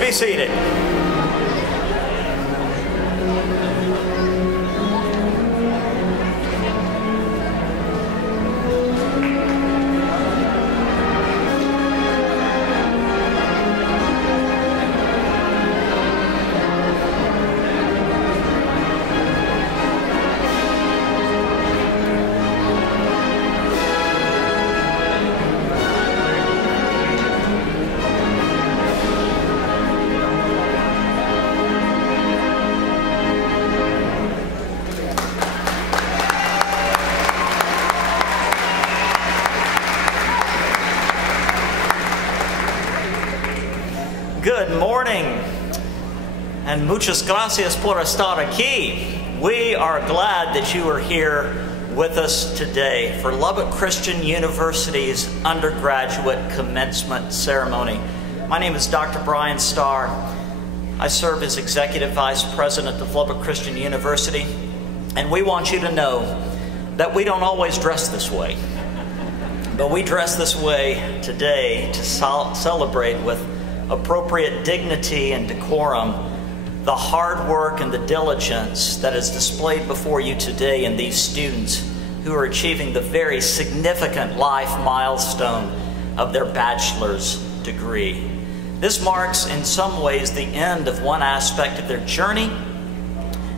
be seated. Good morning, and muchas gracias por estar aquí. We are glad that you are here with us today for Lubbock Christian University's undergraduate commencement ceremony. My name is Dr. Brian Starr. I serve as Executive Vice President of Lubbock Christian University, and we want you to know that we don't always dress this way, but we dress this way today to celebrate with appropriate dignity and decorum the hard work and the diligence that is displayed before you today in these students who are achieving the very significant life milestone of their bachelor's degree. This marks in some ways the end of one aspect of their journey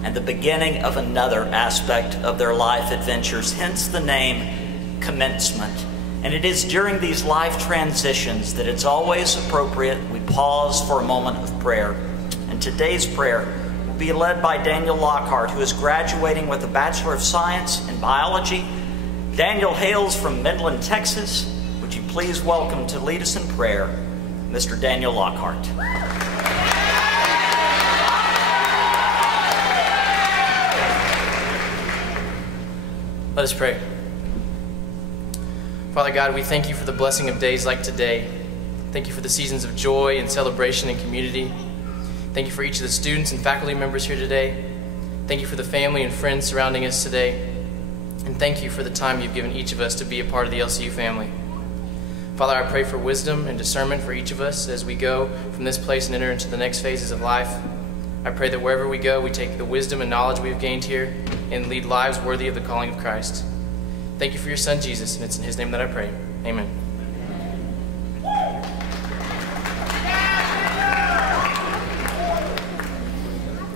and the beginning of another aspect of their life adventures, hence the name Commencement. And it is during these life transitions that it's always appropriate we pause for a moment of prayer. And today's prayer will be led by Daniel Lockhart, who is graduating with a Bachelor of Science in Biology. Daniel hails from Midland, Texas. Would you please welcome to lead us in prayer, Mr. Daniel Lockhart. Let us pray. Father God, we thank you for the blessing of days like today. Thank you for the seasons of joy and celebration and community. Thank you for each of the students and faculty members here today. Thank you for the family and friends surrounding us today. And thank you for the time you've given each of us to be a part of the LCU family. Father, I pray for wisdom and discernment for each of us as we go from this place and enter into the next phases of life. I pray that wherever we go, we take the wisdom and knowledge we've gained here and lead lives worthy of the calling of Christ. Thank you for your Son, Jesus, and it's in his name that I pray. Amen.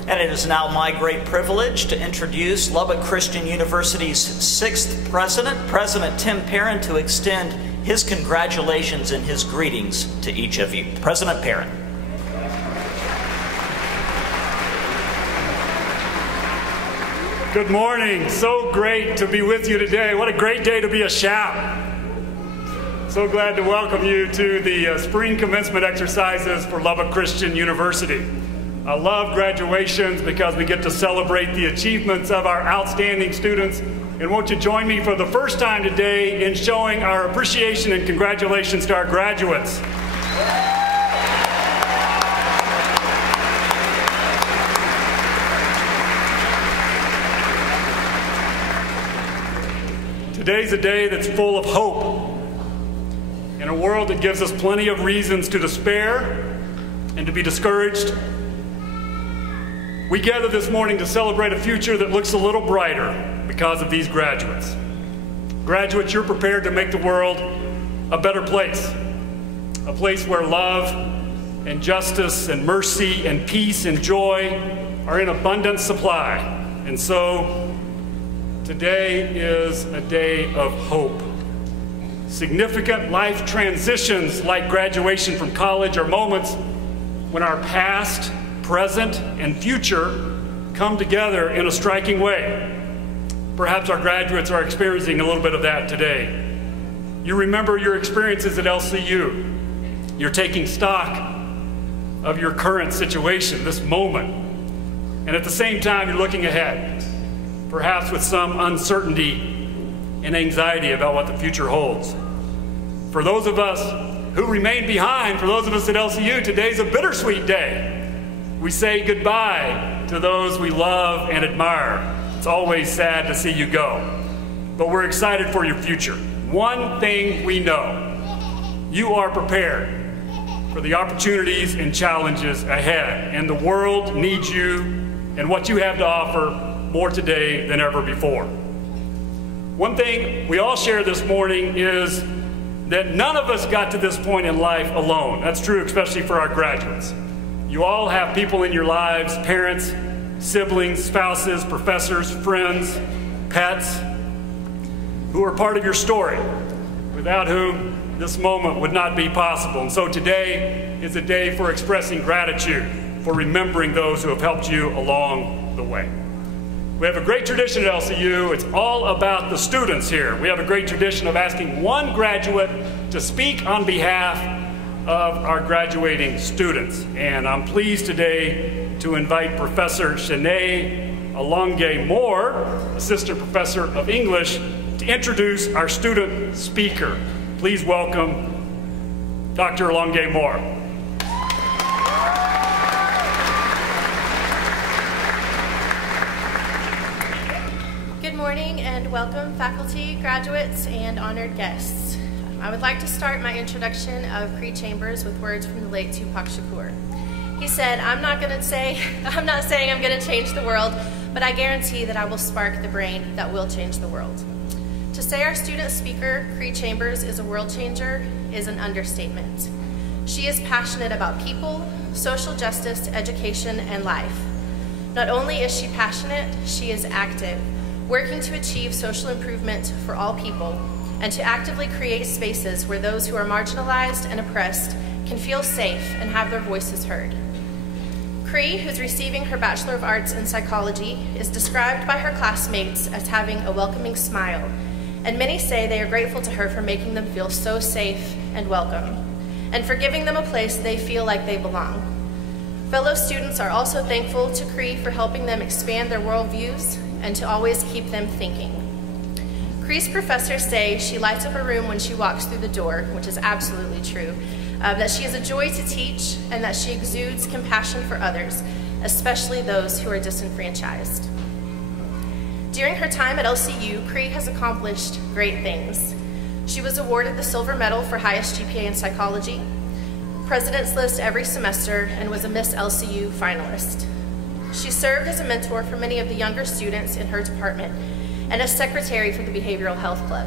And it is now my great privilege to introduce Lubbock Christian University's 6th president, President Tim Perrin, to extend his congratulations and his greetings to each of you. President Perrin. Good morning. So great to be with you today. What a great day to be a Shap. So glad to welcome you to the spring commencement exercises for Lubbock Christian University. I love graduations because we get to celebrate the achievements of our outstanding students. And won't you join me for the first time today in showing our appreciation and congratulations to our graduates. Today's a day that's full of hope. In a world that gives us plenty of reasons to despair and to be discouraged, we gather this morning to celebrate a future that looks a little brighter because of these graduates. Graduates, you're prepared to make the world a better place, a place where love and justice and mercy and peace and joy are in abundant supply. And so, today is a day of hope. Significant life transitions like graduation from college are moments when our past, present, and future come together in a striking way. Perhaps our graduates are experiencing a little bit of that today. You remember your experiences at LCU. You're taking stock of your current situation, this moment. And at the same time, you're looking ahead, perhaps with some uncertainty and anxiety about what the future holds. For those of us who remain behind, for those of us at LCU, today's a bittersweet day. We say goodbye to those we love and admire. It's always sad to see you go, but we're excited for your future. One thing we know, you are prepared for the opportunities and challenges ahead. And the world needs you and what you have to offer more today than ever before. One thing we all share this morning is that none of us got to this point in life alone. That's true especially for our graduates. You all have people in your lives, parents, siblings, spouses, professors, friends, pets, who are part of your story, without whom this moment would not be possible. And so today is a day for expressing gratitude, for remembering those who have helped you along the way. We have a great tradition at LCU. It's all about the students here. We have a great tradition of asking one graduate to speak on behalf of our graduating students. And I'm pleased today to invite Professor Shanae Alonge-Moore, Assistant Professor of English, to introduce our student speaker. Please welcome Dr. Alonge-Moore. Good morning and welcome faculty, graduates, and honored guests. I would like to start my introduction of Cree Chambers with words from the late Tupac Shakur. He said, I'm not saying I'm going to change the world, but I guarantee that I will spark the brain that will change the world. To say our student speaker, Cree Chambers, is a world changer is an understatement. She is passionate about people, social justice, education, and life. Not only is she passionate, she is active, working to achieve social improvement for all people and to actively create spaces where those who are marginalized and oppressed can feel safe and have their voices heard. Cree, who's receiving her Bachelor of Arts in Psychology, is described by her classmates as having a welcoming smile, and many say they are grateful to her for making them feel so safe and welcome, and for giving them a place they feel like they belong. Fellow students are also thankful to Cree for helping them expand their worldviews and to always keep them thinking. Cree's professors say she lights up a room when she walks through the door, which is absolutely true, that she is a joy to teach, and that she exudes compassion for others, especially those who are disenfranchised. During her time at LCU, Cree has accomplished great things. She was awarded the Silver Medal for highest GPA in psychology, President's List every semester, and was a Miss LCU finalist. She served as a mentor for many of the younger students in her department and as secretary for the Behavioral Health Club.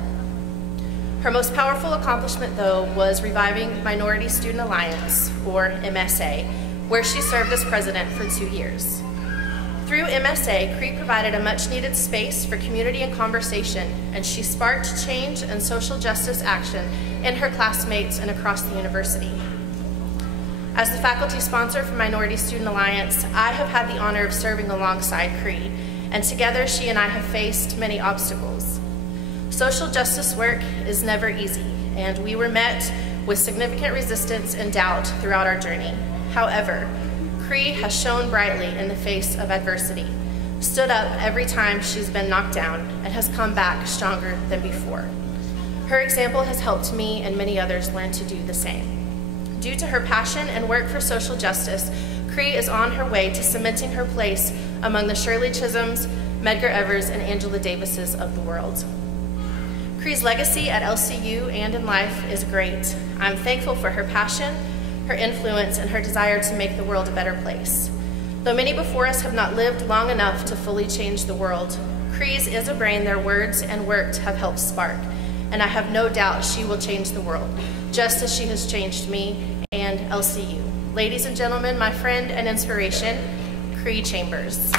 Her most powerful accomplishment, though, was reviving Minority Student Alliance, or MSA, where she served as president for 2 years. Through MSA, Cree provided a much-needed space for community and conversation, and she sparked change and social justice action in her classmates and across the university. As the faculty sponsor for Minority Student Alliance, I have had the honor of serving alongside Cree, and together she and I have faced many obstacles. Social justice work is never easy, and we were met with significant resistance and doubt throughout our journey. However, Cree has shone brightly in the face of adversity, stood up every time she's been knocked down, and has come back stronger than before. Her example has helped me and many others learn to do the same. Due to her passion and work for social justice, Cree is on her way to cementing her place among the Shirley Chisholms, Medgar Evers, and Angela Davises of the world. Cree's legacy at LCU and in life is great. I'm thankful for her passion, her influence, and her desire to make the world a better place. Though many before us have not lived long enough to fully change the world, Cree's is a brain their words and work have helped spark, and I have no doubt she will change the world, just as she has changed me and LCU. Ladies and gentlemen, my friend and inspiration, Cree Chambers.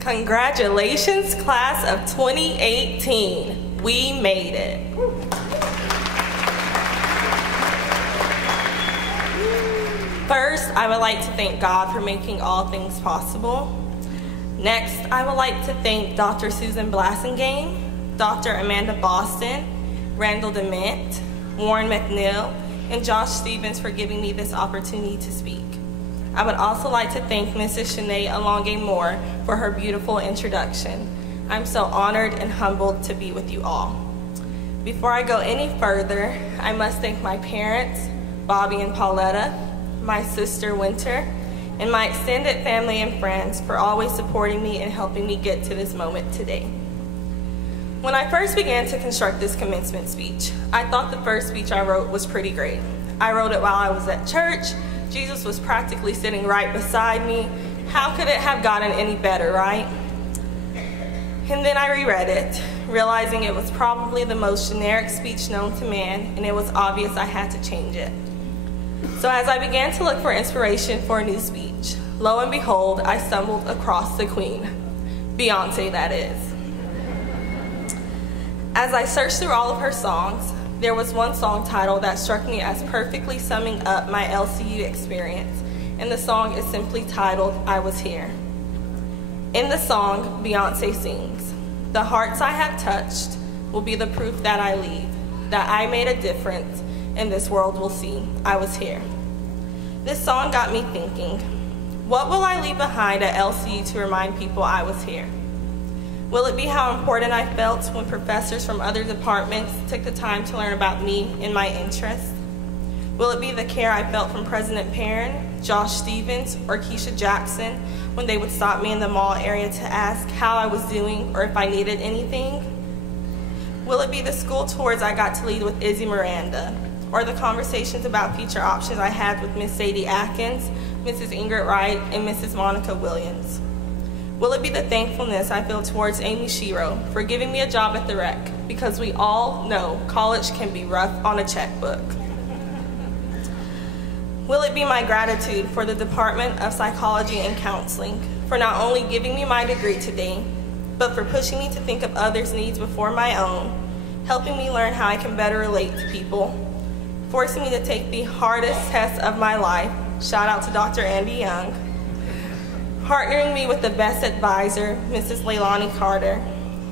Congratulations, class of 2018. We made it. First, I would like to thank God for making all things possible. Next, I would like to thank Dr. Susan Blassingame, Dr. Amanda Boston, Randall DeMint, Warren McNeil, and Josh Stevens for giving me this opportunity to speak. I would also like to thank Mrs. Shanae Alonge-Moore for her beautiful introduction. I'm so honored and humbled to be with you all. Before I go any further, I must thank my parents, Bobby and Pauletta, my sister Winter, and my extended family and friends for always supporting me and helping me get to this moment today. When I first began to construct this commencement speech, I thought the first speech I wrote was pretty great. I wrote it while I was at church. Jesus was practically sitting right beside me. How could it have gotten any better, right? And then I reread it, realizing it was probably the most generic speech known to man, and it was obvious I had to change it. So as I began to look for inspiration for a new speech, lo and behold, I stumbled across the queen, Beyonce, that is. As I searched through all of her songs, there was one song title that struck me as perfectly summing up my LCU experience, and the song is simply titled, I Was Here. In the song, Beyonce sings, "The hearts I have touched will be the proof that I leave, that I made a difference, and this world will see I was here." This song got me thinking, what will I leave behind at LCU to remind people I was here? Will it be how important I felt when professors from other departments took the time to learn about me and my interests? Will it be the care I felt from President Perrin, Josh Stevens, or Keisha Jackson when they would stop me in the mall area to ask how I was doing or if I needed anything? Will it be the school tours I got to lead with Izzy Miranda, or the conversations about future options I had with Miss Sadie Atkins, Mrs. Ingrid Wright, and Mrs. Monica Williams? Will it be the thankfulness I feel towards Amy Shiro for giving me a job at the rec, because we all know college can be rough on a checkbook? Will it be my gratitude for the Department of Psychology and Counseling for not only giving me my degree today, but for pushing me to think of others' needs before my own, helping me learn how I can better relate to people, forcing me to take the hardest test of my life, shout out to Dr. Andy Young, partnering me with the best advisor, Mrs. Leilani Carter,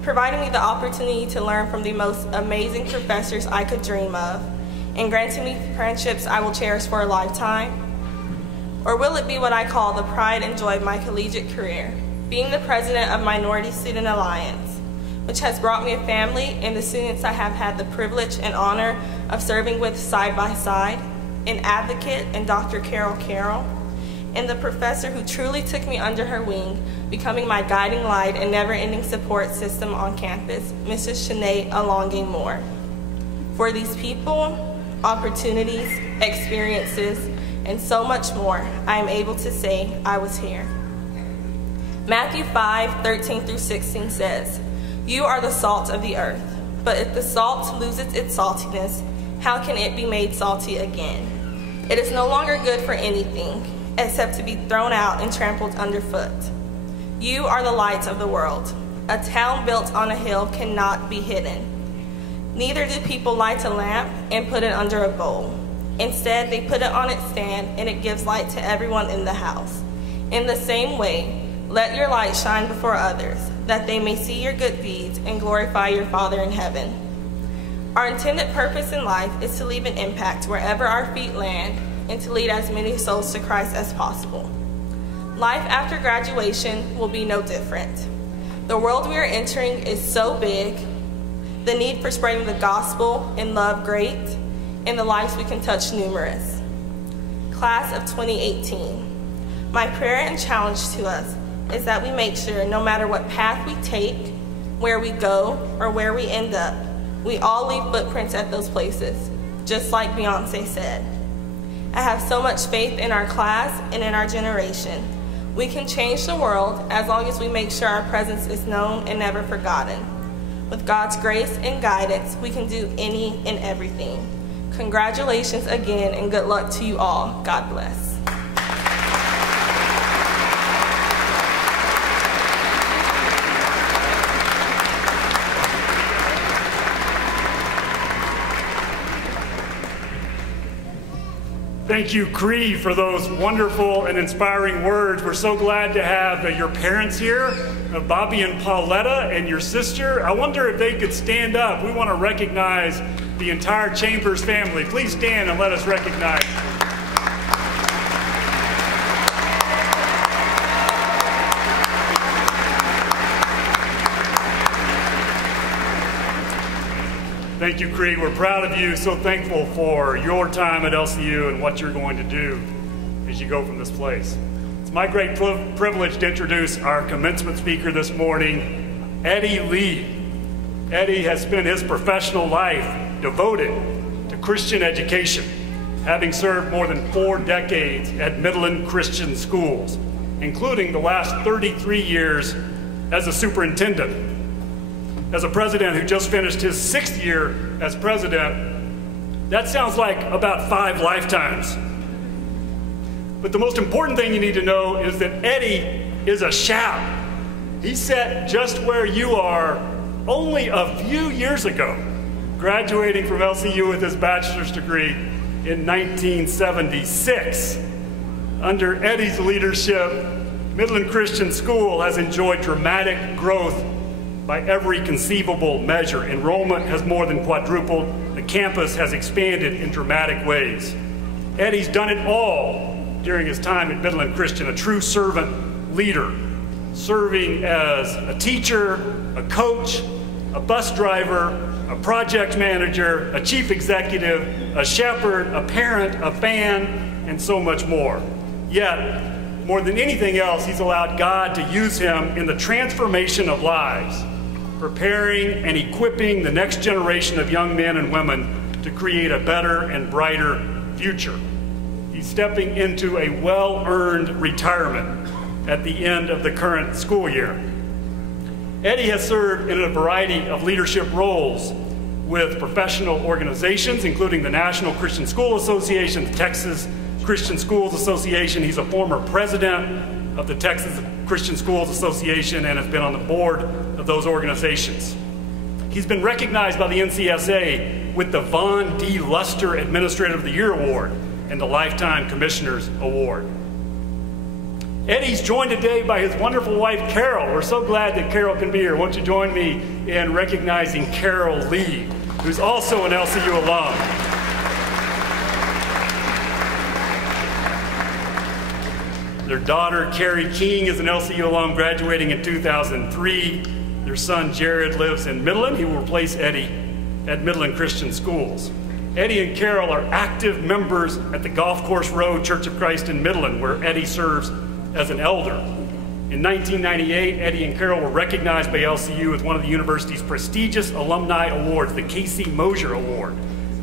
providing me the opportunity to learn from the most amazing professors I could dream of, and granting me friendships I will cherish for a lifetime? Or will it be what I call the pride and joy of my collegiate career, being the president of Minority Student Alliance, which has brought me a family and the students I have had the privilege and honor of serving with side by side, an advocate in Dr. Carol Carroll, and the professor who truly took me under her wing, becoming my guiding light and never-ending support system on campus, Mrs. Shanae Alonge Moore. For these people, opportunities, experiences, and so much more, I am able to say I was here. Matthew 5:13-16 says, "You are the salt of the earth, but if the salt loses its saltiness, how can it be made salty again? It is no longer good for anything, except to be thrown out and trampled underfoot. You are the lights of the world. A town built on a hill cannot be hidden. Neither do people light a lamp and put it under a bowl. Instead, they put it on its stand, and it gives light to everyone in the house. In the same way, let your light shine before others, that they may see your good deeds and glorify your Father in heaven." Our intended purpose in life is to leave an impact wherever our feet land and to lead as many souls to Christ as possible. Life after graduation will be no different. The world we are entering is so big, the need for spreading the gospel and love great, and the lives we can touch numerous. Class of 2018, my prayer and challenge to us is that we make sure no matter what path we take, where we go, or where we end up, we all leave footprints at those places, just like Beyonce said. I have so much faith in our class and in our generation. We can change the world as long as we make sure our presence is known and never forgotten. With God's grace and guidance, we can do any and everything. Congratulations again, and good luck to you all. God bless. Thank you, Cree, for those wonderful and inspiring words. We're so glad to have your parents here, Bobby and Pauletta, and your sister. I wonder if they could stand up. We want to recognize the entire Chambers family. Please stand and let us recognize. Thank you, Creed. We're proud of you, so thankful for your time at LCU and what you're going to do as you go from this place. It's my great privilege to introduce our commencement speaker this morning, Eddie Lee. Eddie has spent his professional life devoted to Christian education, having served more than 4 decades at Midland Christian schools, including the last 33 years as a superintendent. As a president who just finished his 6th year as president, that sounds like about 5 lifetimes. But the most important thing you need to know is that Eddie is a shout. He sat just where you are only a few years ago, graduating from LCU with his bachelor's degree in 1976. Under Eddie's leadership, Midland Christian School has enjoyed dramatic growth by every conceivable measure. Enrollment has more than quadrupled. The campus has expanded in dramatic ways. Eddie's done it all during his time at Midland Christian, a true servant leader, serving as a teacher, a coach, a bus driver, a project manager, a chief executive, a shepherd, a parent, a fan, and so much more. Yet, more than anything else, he's allowed God to use him in the transformation of lives, preparing and equipping the next generation of young men and women to create a better and brighter future. He's stepping into a well-earned retirement at the end of the current school year. Eddie has served in a variety of leadership roles with professional organizations, including the National Christian School Association, the Texas Christian Schools Association. He's a former president of the Texas Christian Schools Association and has been on the board of those organizations. He's been recognized by the NCSA with the Von D. Luster Administrator of the Year Award and the Lifetime Commissioner's Award. Eddie's joined today by his wonderful wife, Carol. We're so glad that Carol can be here. Won't you join me in recognizing Carol Lee, who's also an LCU alum. Their daughter, Carrie King, is an LCU alum graduating in 2003. Their son, Jared, lives in Midland. He will replace Eddie at Midland Christian Schools. Eddie and Carol are active members at the Golf Course Road Church of Christ in Midland, where Eddie serves as an elder. In 1998, Eddie and Carol were recognized by LCU with one of the university's prestigious alumni awards, the Casey Mosier Award,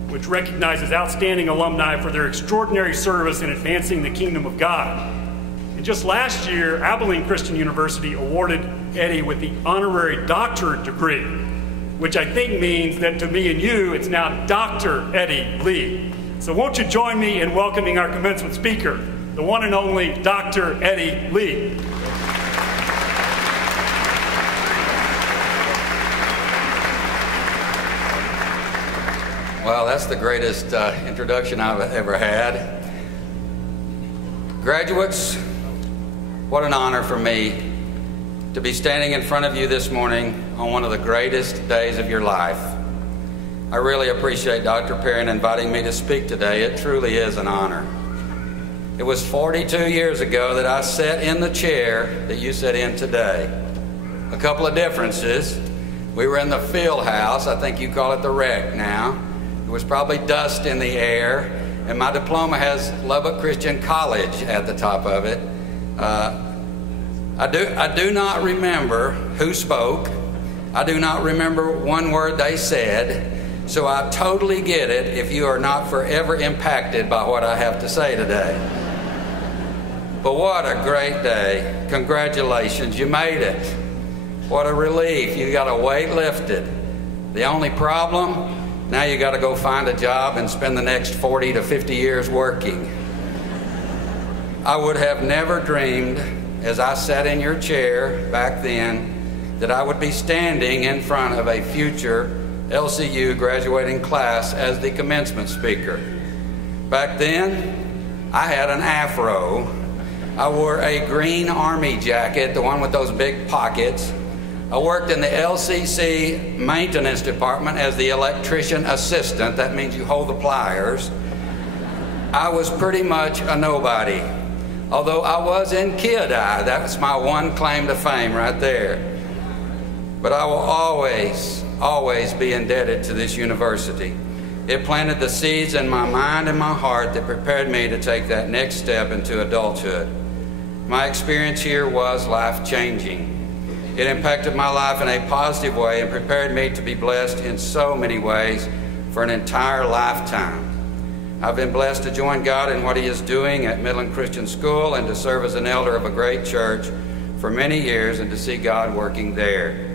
which recognizes outstanding alumni for their extraordinary service in advancing the kingdom of God. And just last year, Abilene Christian University awarded Eddie with the honorary doctorate degree, which I think means that to me and you, it's now Dr. Eddie Lee. So won't you join me in welcoming our commencement speaker, the one and only Dr. Eddie Lee. Well, that's the greatest introduction I've ever had. Graduates, what an honor for me to be standing in front of you this morning on one of the greatest days of your life. I really appreciate Dr. Perrin inviting me to speak today. It truly is an honor. It was 42 years ago that I sat in the chair that you sit in today. A couple of differences. We were in the field house. I think you call it the rec now. There was probably dust in the air, and my diploma has Lubbock Christian College at the top of it. I do not remember who spoke. I do not remember one word they said. So I totally get it if you are not forever impacted by what I have to say today. But what a great day. Congratulations, you made it. What a relief. You got a weight lifted. The only problem, now you got to go find a job and spend the next 40 to 50 years working. I would have never dreamed, as I sat in your chair back then, that I would be standing in front of a future LCU graduating class as the commencement speaker. Back then, I had an afro. I wore a green army jacket, the one with those big pockets. I worked in the LCC maintenance department as the electrician assistant. That means you hold the pliers. I was pretty much a nobody. Although I was in Kid That was my one claim to fame right there. But I will always always be indebted to this university. It planted the seeds in my mind and my heart that prepared me to take that next step into adulthood. My experience here was life-changing. It impacted my life in a positive way and prepared me to be blessed in so many ways for an entire lifetime. I've been blessed to join God in what He is doing at Midland Christian School and to serve as an elder of a great church for many years and to see God working there.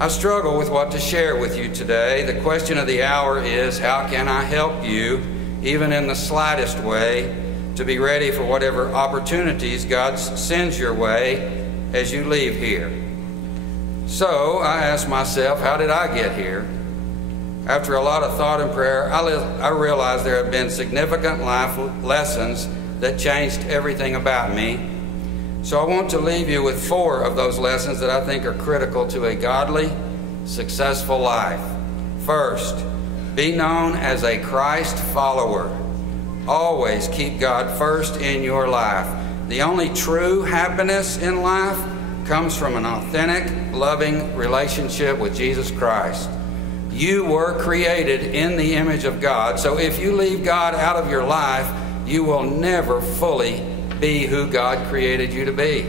I struggle with what to share with you today. The question of the hour is, how can I help you, even in the slightest way, to be ready for whatever opportunities God sends your way as you leave here? So I asked myself, how did I get here? After a lot of thought and prayer, I realized there have been significant life lessons that changed everything about me. So I want to leave you with 4 of those lessons that I think are critical to a godly, successful life. First, be known as a Christ follower. Always keep God first in your life. The only true happiness in life comes from an authentic, loving relationship with Jesus Christ. You were created in the image of God, so if you leave God out of your life, you will never fully be who God created you to be.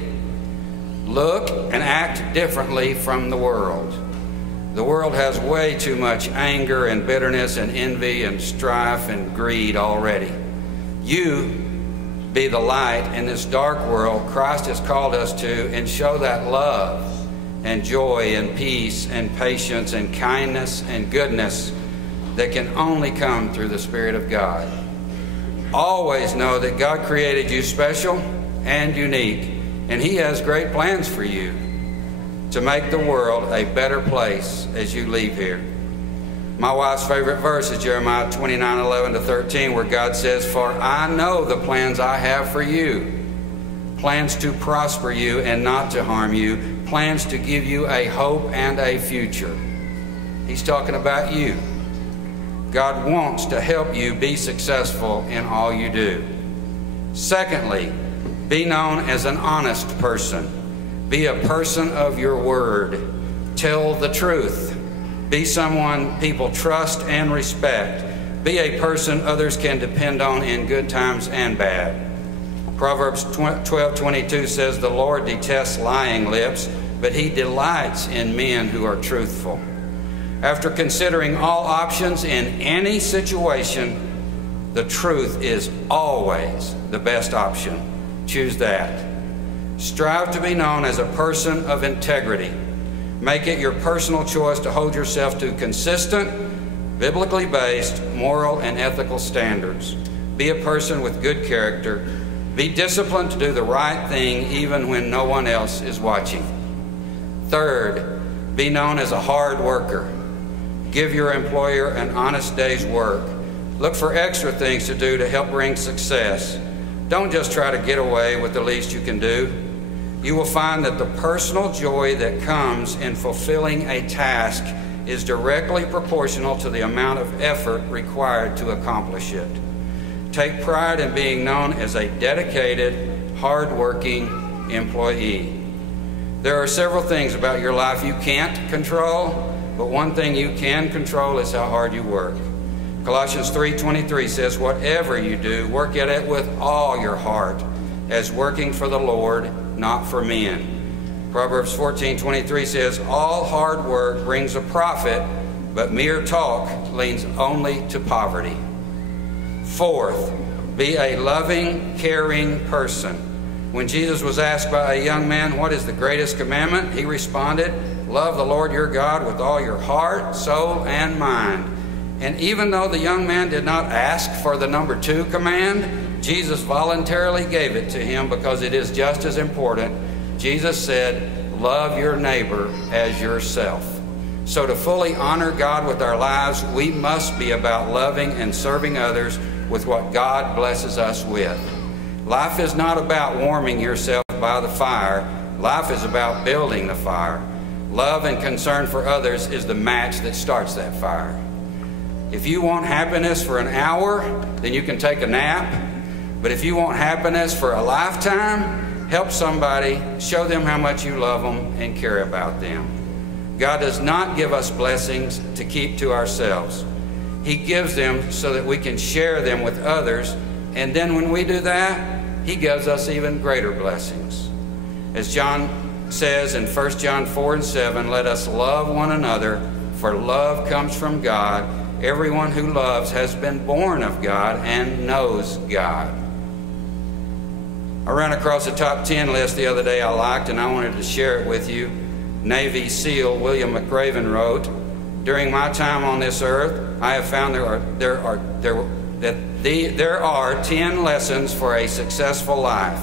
Look and act differently from the world. The world has way too much anger and bitterness and envy and strife and greed already. You be the light in this dark world Christ has called us to, and show that love and joy and peace and patience and kindness and goodness that can only come through the Spirit of God. Always know that God created you special and unique, and He has great plans for you to make the world a better place as you leave here. My wife's favorite verse is Jeremiah 29:11-13, where God says, "For I know the plans I have for you, plans to prosper you and not to harm you, plans to give you a hope and a future." He's talking about you. God wants to help you be successful in all you do. Secondly, be known as an honest person. Be a person of your word. Tell the truth. Be someone people trust and respect. Be a person others can depend on in good times and bad. Proverbs 12:22 says, "The Lord detests lying lips, but He delights in men who are truthful." After considering all options in any situation, the truth is always the best option. Choose that. Strive to be known as a person of integrity. Make it your personal choice to hold yourself to consistent, biblically based, moral and ethical standards. Be a person with good character. Be disciplined to do the right thing even when no one else is watching. Third, be known as a hard worker. Give your employer an honest day's work. Look for extra things to do to help bring success. Don't just try to get away with the least you can do. You will find that the personal joy that comes in fulfilling a task is directly proportional to the amount of effort required to accomplish it. Take pride in being known as a dedicated, hard-working employee. There are several things about your life you can't control, but one thing you can control is how hard you work. Colossians 3:23 says, "Whatever you do, work at it with all your heart, as working for the Lord, not for men." Proverbs 14:23 says, "All hard work brings a profit, but mere talk leads only to poverty." Fourth, be a loving, caring person. When Jesus was asked by a young man, "What is the greatest commandment?" he responded, "Love the Lord your God with all your heart, soul, and mind." And even though the young man did not ask for the number 2 command, Jesus voluntarily gave it to him because it is just as important. Jesus said, "Love your neighbor as yourself." So to fully honor God with our lives, we must be about loving and serving others with what God blesses us with. Life is not about warming yourself by the fire. Life is about building the fire. Love and concern for others is the match that starts that fire. If you want happiness for an hour, then you can take a nap. But if you want happiness for a lifetime, help somebody, show them how much you love them and care about them. God does not give us blessings to keep to ourselves. He gives them so that we can share them with others, and then when we do that, He gives us even greater blessings. As John says in 1 John 4:7, let us love one another, for love comes from God. Everyone who loves has been born of God and knows God. I ran across a top 10 list the other day I liked, and I wanted to share it with you. Navy SEAL William McRaven wrote, during my time on this earth, I have found there are 10 lessons for a successful life.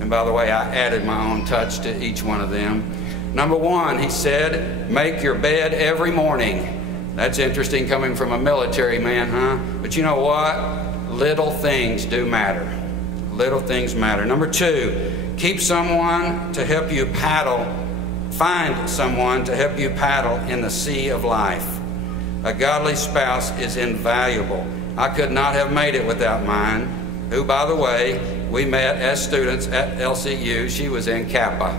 And by the way, I added my own touch to each one of them. Number 1, he said, make your bed every morning. That's interesting coming from a military man, huh? But you know what? Little things do matter. Little things matter. Number 2, keep someone to help you paddle. Find someone to help you paddle in the sea of life. A godly spouse is invaluable. I could not have made it without mine, who, by the way, we met as students at LCU. She was in Kappa.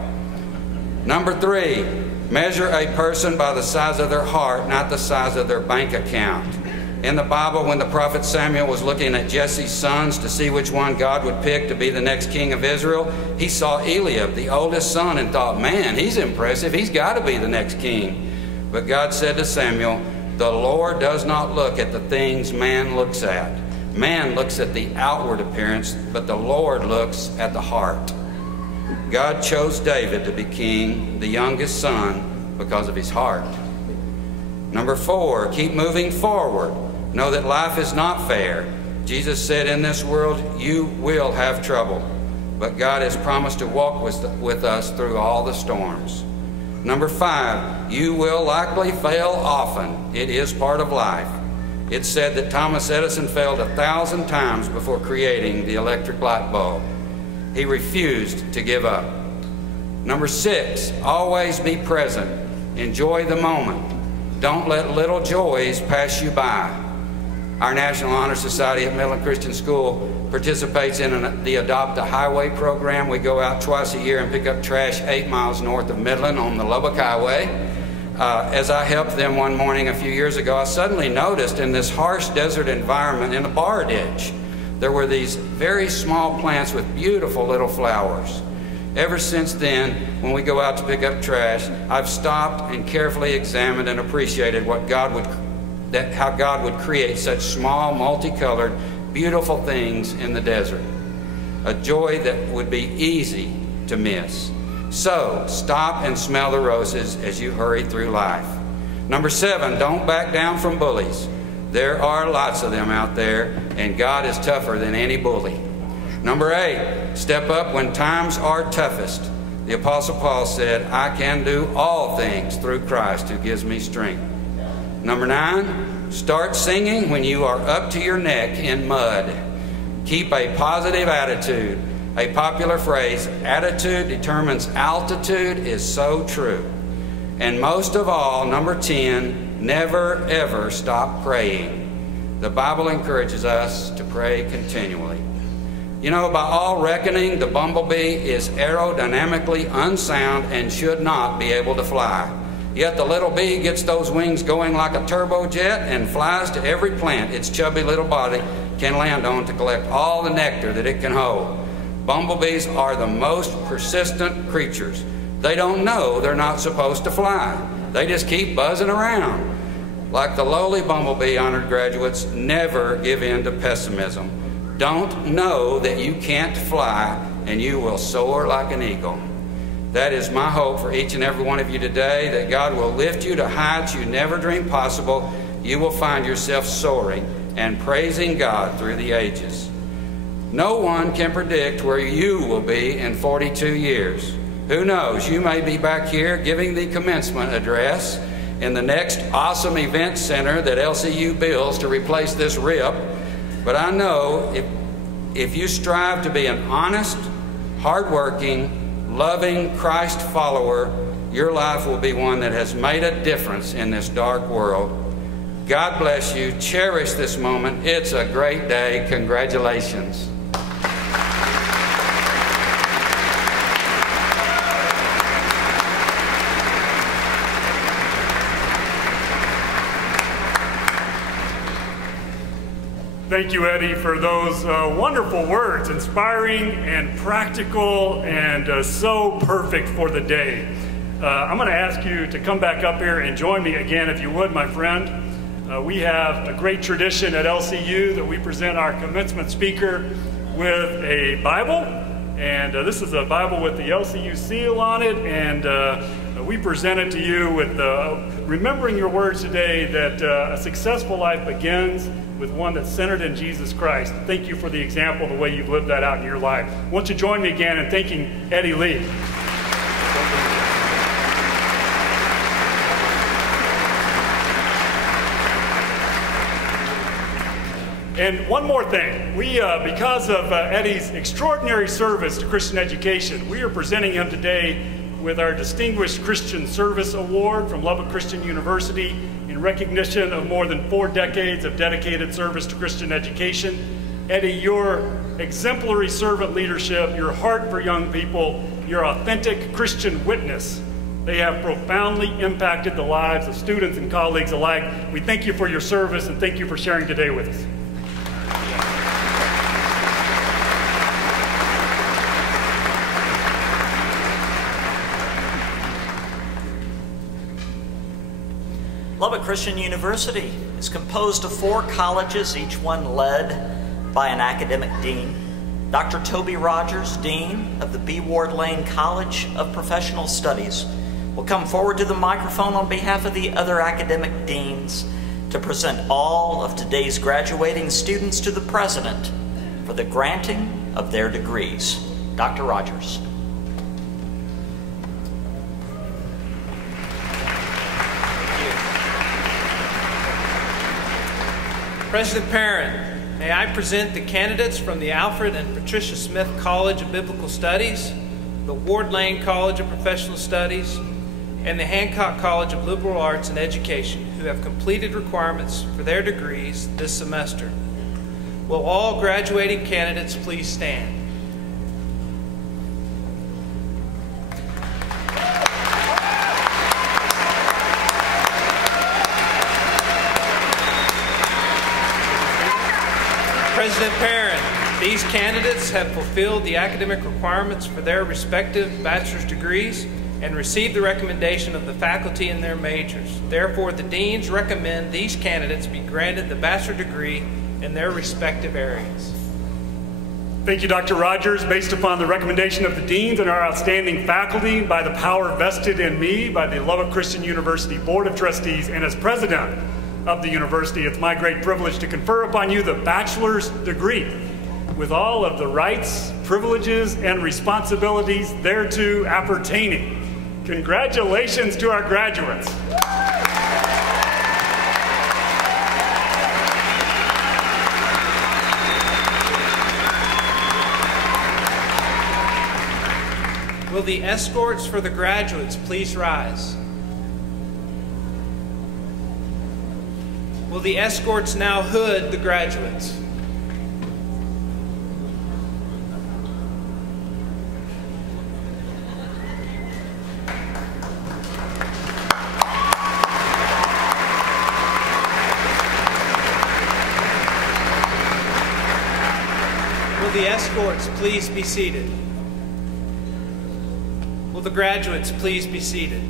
Number 3, measure a person by the size of their heart, not the size of their bank account. In the Bible, when the prophet Samuel was looking at Jesse's sons to see which one God would pick to be the next king of Israel, he saw Eliab, the oldest son, and thought, man, he's impressive. He's got to be the next king. But God said to Samuel, the Lord does not look at the things man looks at. Man looks at the outward appearance, but the Lord looks at the heart. God chose David to be king, the youngest son, because of his heart. Number 4, keep moving forward. Know that life is not fair. Jesus said, in this world you will have trouble, but God has promised to walk with us through all the storms. Number 5, you will likely fail often. It is part of life. It's said that Thomas Edison failed 1,000 times before creating the electric light bulb. He refused to give up. Number 6, always be present. Enjoy the moment. Don't let little joys pass you by. Our National Honor Society at Midland Christian School participates in the Adopt a Highway program. We go out twice a year and pick up trash 8 miles north of Midland on the Lubbock Highway. As I helped them one morning a few years ago, I suddenly noticed in this harsh desert environment in a bar ditch, there were these very small plants with beautiful little flowers. Ever since then, when we go out to pick up trash, I've stopped and carefully examined and appreciated how God would create such small, multicolored, beautiful things in the desert. A joy that would be easy to miss. So, stop and smell the roses as you hurry through life. Number 7, don't back down from bullies. There are lots of them out there, and God is tougher than any bully. Number 8, step up when times are toughest. The Apostle Paul said, I can do all things through Christ who gives me strength. Number 9, start singing when you are up to your neck in mud. Keep a positive attitude. A popular phrase, attitude determines altitude, is so true. And most of all, number 10, never ever stop praying. The Bible encourages us to pray continually. You know, by all reckoning, the bumblebee is aerodynamically unsound and should not be able to fly. Yet the little bee gets those wings going like a turbojet and flies to every plant its chubby little body can land on to collect all the nectar that it can hold. Bumblebees are the most persistent creatures. They don't know they're not supposed to fly. They just keep buzzing around. Like the lowly bumblebee, honored graduates, never give in to pessimism. Don't know that you can't fly and you will soar like an eagle. That is my hope for each and every one of you today, that God will lift you to heights you never dreamed possible. You will find yourself soaring and praising God through the ages. No one can predict where you will be in 42 years. Who knows? You may be back here giving the commencement address in the next awesome event center that LCU builds to replace this RIP. But I know if you strive to be an honest, hardworking, loving Christ follower, your life will be one that has made a difference in this dark world. God bless you. Cherish this moment. It's a great day. Congratulations. Thank you, Eddie, for those wonderful words, inspiring and practical and so perfect for the day. I'm going to ask you to come back up here and join me again, if you would, my friend. We have a great tradition at LCU that we present our commencement speaker with a Bible, and this is a Bible with the LCU seal on it, and we present it to you with remembering your words today that a successful life begins with one that's centered in Jesus Christ. Thank you for the example, the way you've lived that out in your life. Won't you join me again in thanking Eddie Lee? And one more thing, because of Eddie's extraordinary service to Christian education, we are presenting him today with our Distinguished Christian Service Award from Lubbock Christian University in recognition of more than 4 decades of dedicated service to Christian education. Eddie, your exemplary servant leadership, your heart for young people, your authentic Christian witness, they have profoundly impacted the lives of students and colleagues alike. We thank you for your service and thank you for sharing today with us. Lubbock Christian University is composed of 4 colleges, each one led by an academic dean. Dr. Toby Rogers, Dean of the B. Ward Lane College of Professional Studies, will come forward to the microphone on behalf of the other academic deans to present all of today's graduating students to the President for the granting of their degrees. Dr. Rogers. President Parent, may I present the candidates from the Alfred and Patricia Smith College of Biblical Studies, the Ward Lane College of Professional Studies, and the Hancock College of Liberal Arts and Education, who have completed requirements for their degrees this semester. Will all graduating candidates please stand? President Parent, these candidates have fulfilled the academic requirements for their respective bachelor's degrees and received the recommendation of the faculty in their majors. Therefore, the deans recommend these candidates be granted the bachelor degree in their respective areas. Thank you, Dr. Rogers. Based upon the recommendation of the deans and our outstanding faculty, by the power vested in me by the Lubbock Christian University Board of Trustees, and as president of the university, it's my great privilege to confer upon you the bachelor's degree with all of the rights, privileges, and responsibilities thereto appertaining. Congratulations to our graduates. Will the escorts for the graduates please rise? Will the escorts now hood the graduates? Will the escorts please be seated? Will the graduates please be seated?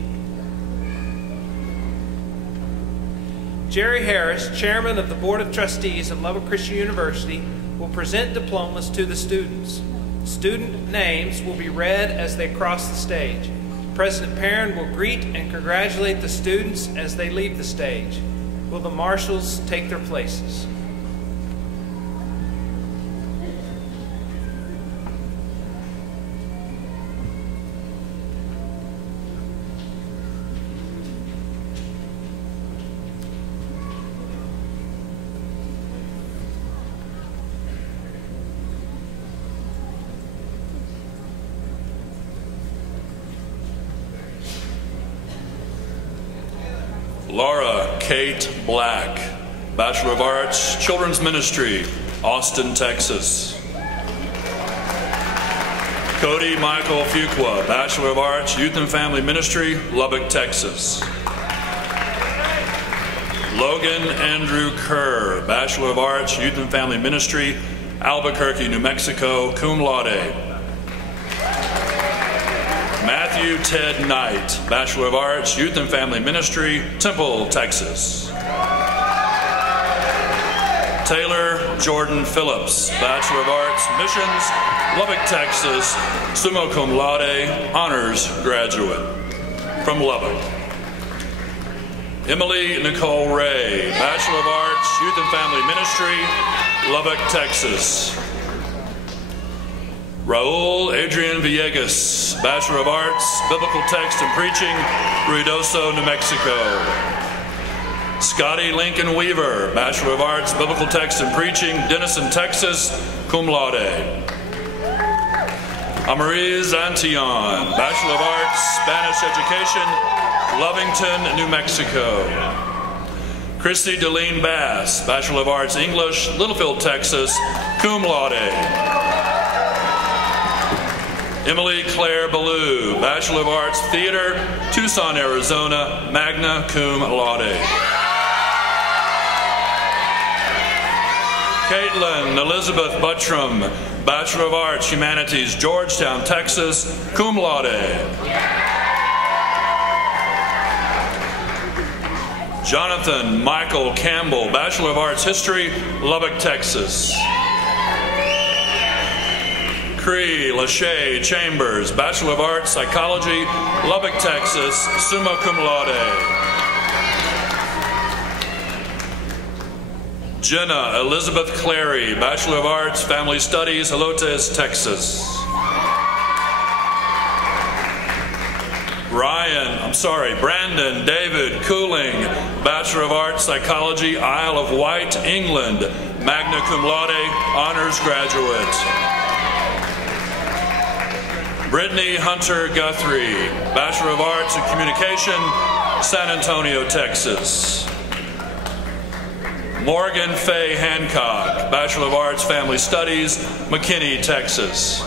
Jerry Harris, Chairman of the Board of Trustees of Lubbock Christian University, will present diplomas to the students. Student names will be read as they cross the stage. President Perrin will greet and congratulate the students as they leave the stage. Will the marshals take their places? Laura Kate Black, Bachelor of Arts, Children's Ministry, Austin, Texas. Cody Michael Fuqua, Bachelor of Arts, Youth and Family Ministry, Lubbock, Texas. Logan Andrew Kerr, Bachelor of Arts, Youth and Family Ministry, Albuquerque, New Mexico, cum laude. Matthew Ted Knight, Bachelor of Arts, Youth and Family Ministry, Temple, Texas. Taylor Jordan Phillips, Bachelor of Arts, Missions, Lubbock, Texas, summa cum laude, honors graduate from Lubbock. Emily Nicole Ray, Bachelor of Arts, Youth and Family Ministry, Lubbock, Texas. Raul Adrian Villegas, Bachelor of Arts, Biblical Text and Preaching, Ruidoso, New Mexico. Scotty Lincoln Weaver, Bachelor of Arts, Biblical Text and Preaching, Denison, Texas, cum laude. Amariz Antillon, Bachelor of Arts, Spanish Education, Lovington, New Mexico. Christy Deline Bass, Bachelor of Arts, English, Littlefield, Texas, cum laude. Emily Claire Ballou, Bachelor of Arts, Theater, Tucson, Arizona, magna cum laude. Caitlin Elizabeth Buttram, Bachelor of Arts, Humanities, Georgetown, Texas, cum laude. Jonathan Michael Campbell, Bachelor of Arts, History, Lubbock, Texas. Cree Lachey Chambers, Bachelor of Arts, Psychology, Lubbock, Texas, summa cum laude. Jenna Elizabeth Clary, Bachelor of Arts, Family Studies, Helotes, Texas. Brandon David Cooling, Bachelor of Arts, Psychology, Isle of Wight, England, magna cum laude, honors graduate. Brittany Hunter Guthrie, Bachelor of Arts in Communication, San Antonio, Texas. Morgan Faye Hancock, Bachelor of Arts, Family Studies, McKinney, Texas.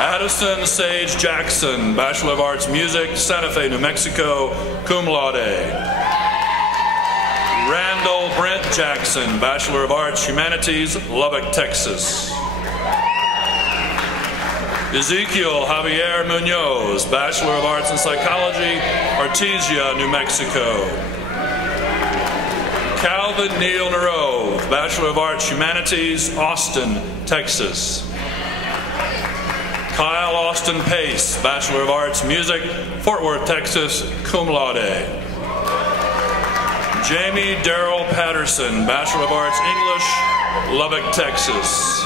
Addison Sage Jackson, Bachelor of Arts, Music, Santa Fe, New Mexico, cum laude. Randall Brent Jackson, Bachelor of Arts, Humanities, Lubbock, Texas. Ezekiel Javier Munoz, Bachelor of Arts in Psychology, Artesia, New Mexico. Calvin Neal Nerove, Bachelor of Arts, Humanities, Austin, Texas. Kyle Austin Pace, Bachelor of Arts, Music, Fort Worth, Texas, cum laude. Jamie Darrell Patterson, Bachelor of Arts, English, Lubbock, Texas.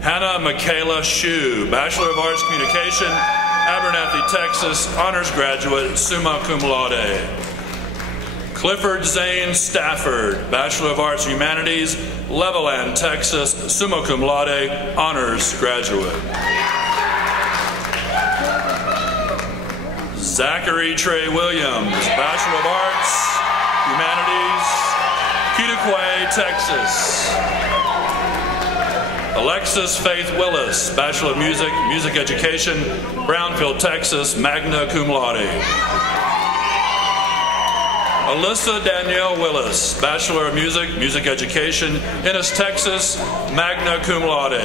Hannah Michaela Shue, Bachelor of Arts, Communication, Abernathy, Texas, honors graduate, summa cum laude. Clifford Zane Stafford, Bachelor of Arts, Humanities, Levelland, Texas, summa cum laude, honors graduate. Zachary Trey Williams, Bachelor of Arts, Humanities, Quitaque, Texas. Alexis Faith Willis, Bachelor of Music, Music Education, Brownfield, Texas, magna cum laude. Alyssa Danielle Willis, Bachelor of Music, Music Education, Ennis, Texas, magna cum laude.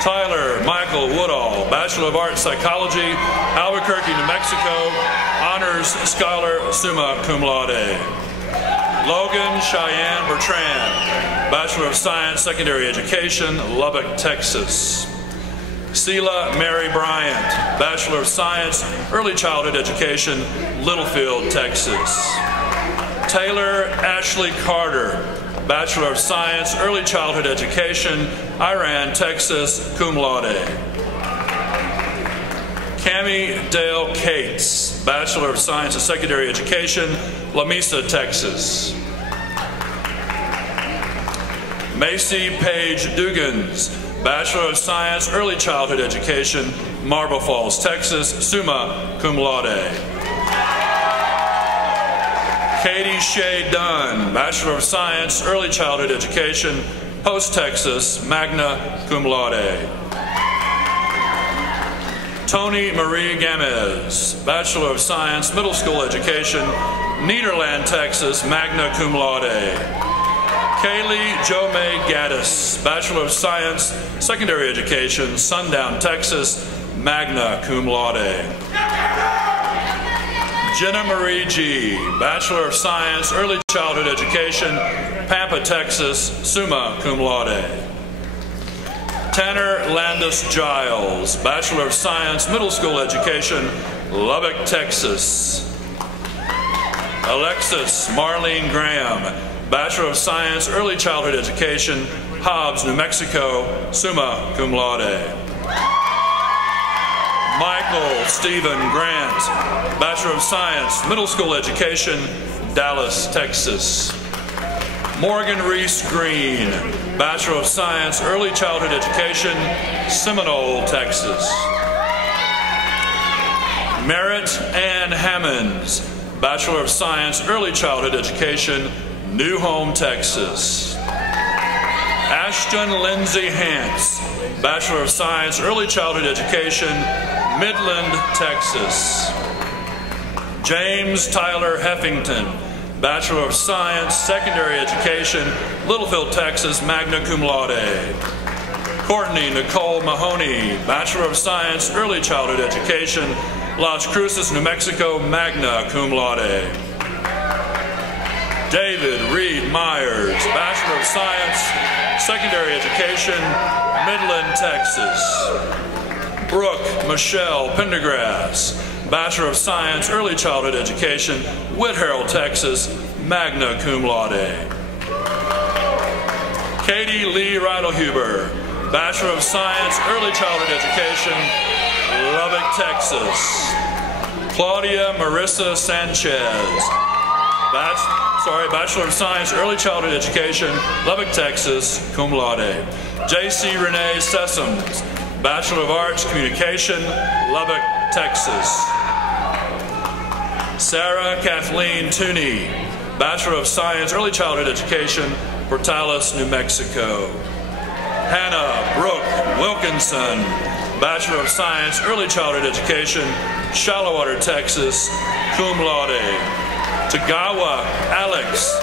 Tyler Michael Woodall, Bachelor of Arts, Psychology, Albuquerque, New Mexico, honors scholar, summa cum laude. Logan Cheyenne Bertrand, Bachelor of Science, Secondary Education, Lubbock, Texas. Selah Mary Bryant, Bachelor of Science, Early Childhood Education, Littlefield, Texas. Taylor Ashley Carter, Bachelor of Science, Early Childhood Education, Iran, Texas, cum laude. Cammie Dale Cates, Bachelor of Science and Secondary Education, La Mesa, Texas. Macy Page Dugans, Bachelor of Science, Early Childhood Education, Marble Falls, Texas, summa cum laude. Katie Shea Dunn, Bachelor of Science, Early Childhood Education, Post, Texas, magna cum laude. Tony Marie Gamez, Bachelor of Science, Middle School Education, Nederland, Texas, magna cum laude. Kaylee Jo May Gaddis, Bachelor of Science, Secondary Education, Sundown, Texas, magna cum laude. Jenna Marie G., Bachelor of Science, Early Childhood Education, Pampa, Texas, summa cum laude. Tanner Landis Giles, Bachelor of Science, Middle School Education, Lubbock, Texas. Alexis Marlene Graham, Bachelor of Science, Early Childhood Education, Hobbs, New Mexico, summa cum laude. Michael Stephen Grant, Bachelor of Science, Middle School Education, Dallas, Texas. Morgan Reese Green, Bachelor of Science, Early Childhood Education, Seminole, Texas. Merritt Ann Hammonds, Bachelor of Science, Early Childhood Education, New Home, Texas. Ashton Lindsay Hance, Bachelor of Science, Early Childhood Education, Midland, Texas. James Tyler Heffington, Bachelor of Science, Secondary Education, Littlefield, Texas, magna cum laude. Courtney Nicole Mahoney, Bachelor of Science, Early Childhood Education, Las Cruces, New Mexico, magna cum laude. David Reed Myers, Bachelor of Science, Secondary Education, Midland, Texas. Brooke Michelle Pendergrass, Bachelor of Science, Early Childhood Education, Whitharold, Texas, magna cum laude. Katie Lee Reidelhuber, Bachelor of Science, Early Childhood Education, Lubbock, Texas. Claudia Marissa Sanchez, Bachelor of Science, Early Childhood Education, Lubbock, Texas, cum laude. J.C. Renee Sessoms, Bachelor of Arts, Communication, Lubbock, Texas. Sarah Kathleen Tooney, Bachelor of Science, Early Childhood Education, Portales, New Mexico. Hannah Brooke Wilkinson, Bachelor of Science, Early Childhood Education, Shallowater, Texas, cum laude. Tagawa Alex,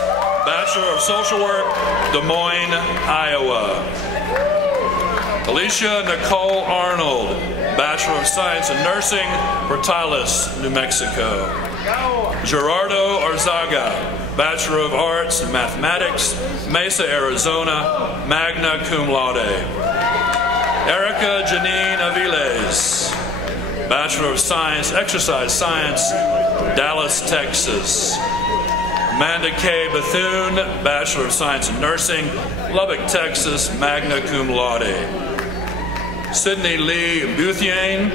Bachelor of Social Work, Des Moines, Iowa. Alicia Nicole Arnold, Bachelor of Science in Nursing, Portales, New Mexico. Gerardo Arzaga, Bachelor of Arts in Mathematics, Mesa, Arizona, magna cum laude. Erica Janine Aviles, Bachelor of Science, Exercise Science, Dallas, Texas. Amanda K. Bethune, Bachelor of Science in Nursing, Lubbock, Texas, magna cum laude. Sydney Lee Buthiane,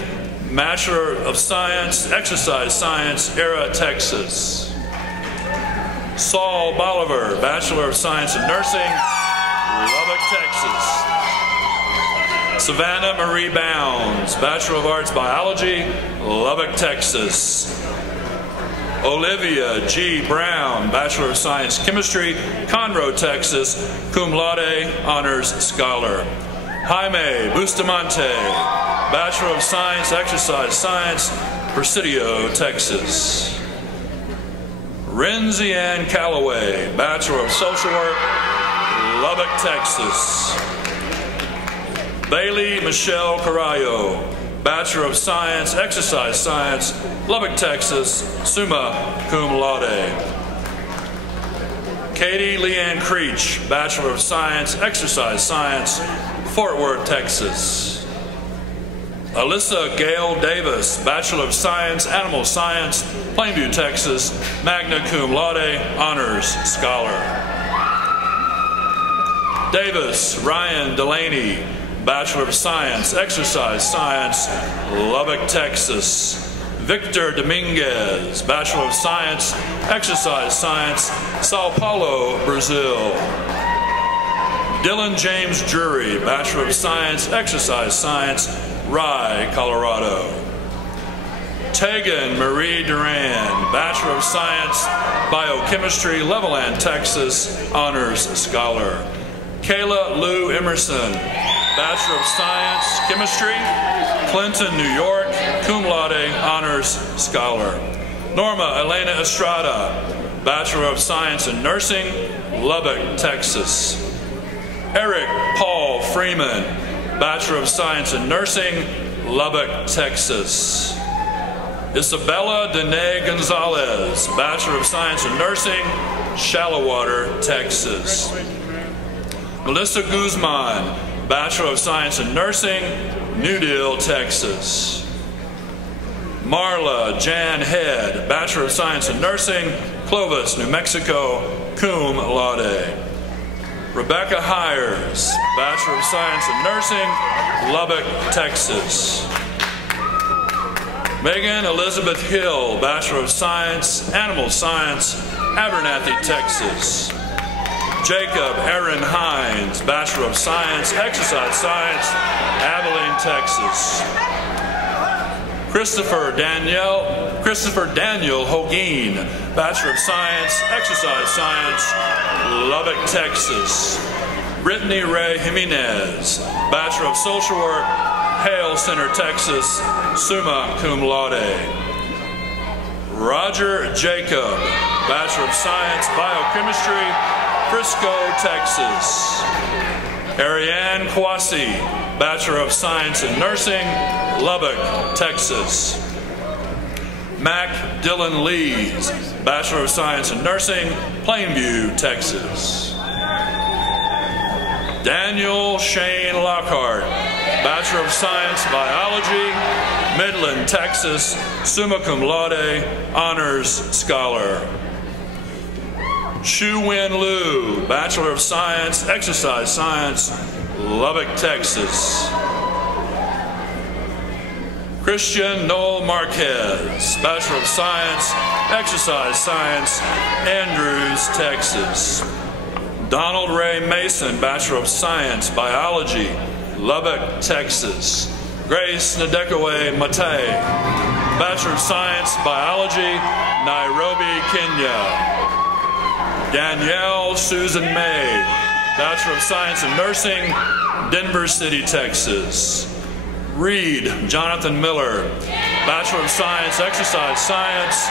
Bachelor of Science, Exercise Science, Era, Texas. Saul Bolivar, Bachelor of Science in Nursing, Lubbock, Texas. Savannah Marie Bounds, Bachelor of Arts Biology, Lubbock, Texas. Olivia G. Brown, Bachelor of Science Chemistry, Conroe, Texas, cum laude, honors scholar. Jaime Bustamante, Bachelor of Science, Exercise Science, Presidio, Texas. Renzi Ann Calloway, Bachelor of Social Work, Lubbock, Texas. Bailey Michelle Carrillo, Bachelor of Science, Exercise Science, Lubbock, Texas, summa cum laude. Katie Leanne Creech, Bachelor of Science, Exercise Science, Fort Worth, Texas. Alyssa Gail Davis, Bachelor of Science, Animal Science, Plainview, Texas, magna cum laude, honors scholar. Davis Ryan Delaney, Bachelor of Science, Exercise Science, Lubbock, Texas. Victor Dominguez, Bachelor of Science, Exercise Science, Sao Paulo, Brazil. Dylan James Drury, Bachelor of Science, Exercise Science, Rye, Colorado. Tegan Marie Duran, Bachelor of Science, Biochemistry, Levelland, Texas, honors scholar. Kayla Lou Emerson, Bachelor of Science, Chemistry, Clinton, New York, cum laude, honors scholar. Norma Elena Estrada, Bachelor of Science in Nursing, Lubbock, Texas. Eric Paul Freeman, Bachelor of Science in Nursing, Lubbock, Texas. Isabella Dene Gonzalez, Bachelor of Science in Nursing, Shallowater, Texas. Melissa Guzman, Bachelor of Science in Nursing, New Deal, Texas. Marla Jan Head, Bachelor of Science in Nursing, Clovis, New Mexico, cum laude. Rebecca Hires, Bachelor of Science in Nursing, Lubbock, Texas. Megan Elizabeth Hill, Bachelor of Science, Animal Science, Abernathy, Texas. Jacob Aaron Hines, Bachelor of Science, Exercise Science, Abilene, Texas. Christopher Daniel Hogeen, Bachelor of Science, Exercise Science, Lubbock, Texas. Brittany Ray Jimenez, Bachelor of Social Work, Hale Center, Texas, summa cum laude. Roger Jacob, Bachelor of Science, Biochemistry, Frisco, Texas. Ariane Kwasi, Bachelor of Science in Nursing, Lubbock, Texas. Mac Dylan Lees, Bachelor of Science in Nursing, Plainview, Texas. Daniel Shane Lockhart, Bachelor of Science, Biology, Midland, Texas, summa cum laude, honors scholar. Shu Win Liu, Bachelor of Science, Exercise Science, Lubbock, Texas. Christian Noel Marquez, Bachelor of Science, Exercise Science, Andrews, Texas. Donald Ray Mason, Bachelor of Science, Biology, Lubbock, Texas. Grace Nadekowe Matei, Bachelor of Science, Biology, Nairobi, Kenya. Danielle Susan May, Bachelor of Science in Nursing, Denver City, Texas. Reed Jonathan Miller, Bachelor of Science, Exercise Science,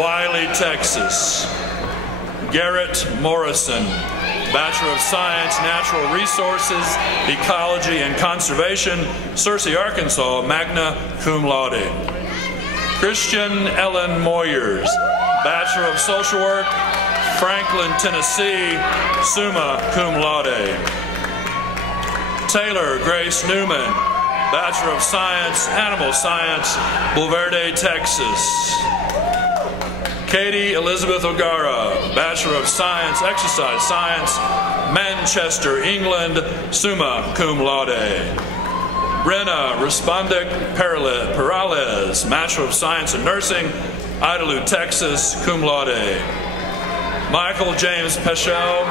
Wiley, Texas. Garrett Morrison, Bachelor of Science, Natural Resources, Ecology and Conservation, Searcy, Arkansas, magna cum laude. Christian Ellen Moyers, Bachelor of Social Work, Franklin, Tennessee, summa cum laude. Taylor Grace Newman, Bachelor of Science, Animal Science, Bulverde, Texas. Katie Elizabeth O'Gara, Bachelor of Science, Exercise Science, Manchester, England, summa cum laude. Brenna Respondic Perales, Bachelor of Science in Nursing, Idalou, Texas, cum laude. Michael James Peschel,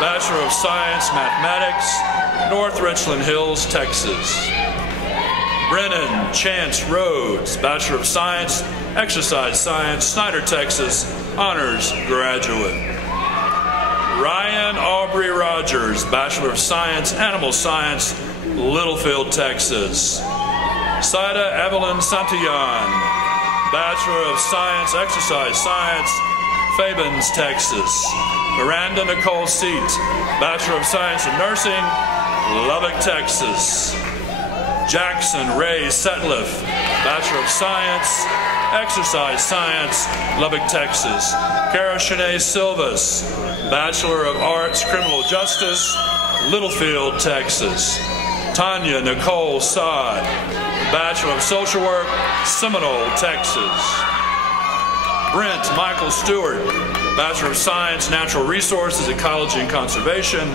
Bachelor of Science, Mathematics, North Richland Hills, Texas. Brennan Chance Rhodes, Bachelor of Science, Exercise Science, Snyder, Texas, honors graduate. Ryan Aubrey Rogers, Bachelor of Science, Animal Science, Littlefield, Texas. Saida Evelyn Santillan, Bachelor of Science, Exercise Science, Fabens, Texas. Miranda Nicole Seat, Bachelor of Science in Nursing, Lubbock, Texas. Jackson Ray Setliff, Bachelor of Science, Exercise Science, Lubbock, Texas. Kara Shanae Silvas, Bachelor of Arts, Criminal Justice, Littlefield, Texas. Tanya Nicole Sod, Bachelor of Social Work, Seminole, Texas. Brent Michael Stewart, Bachelor of Science, Natural Resources, Ecology and Conservation,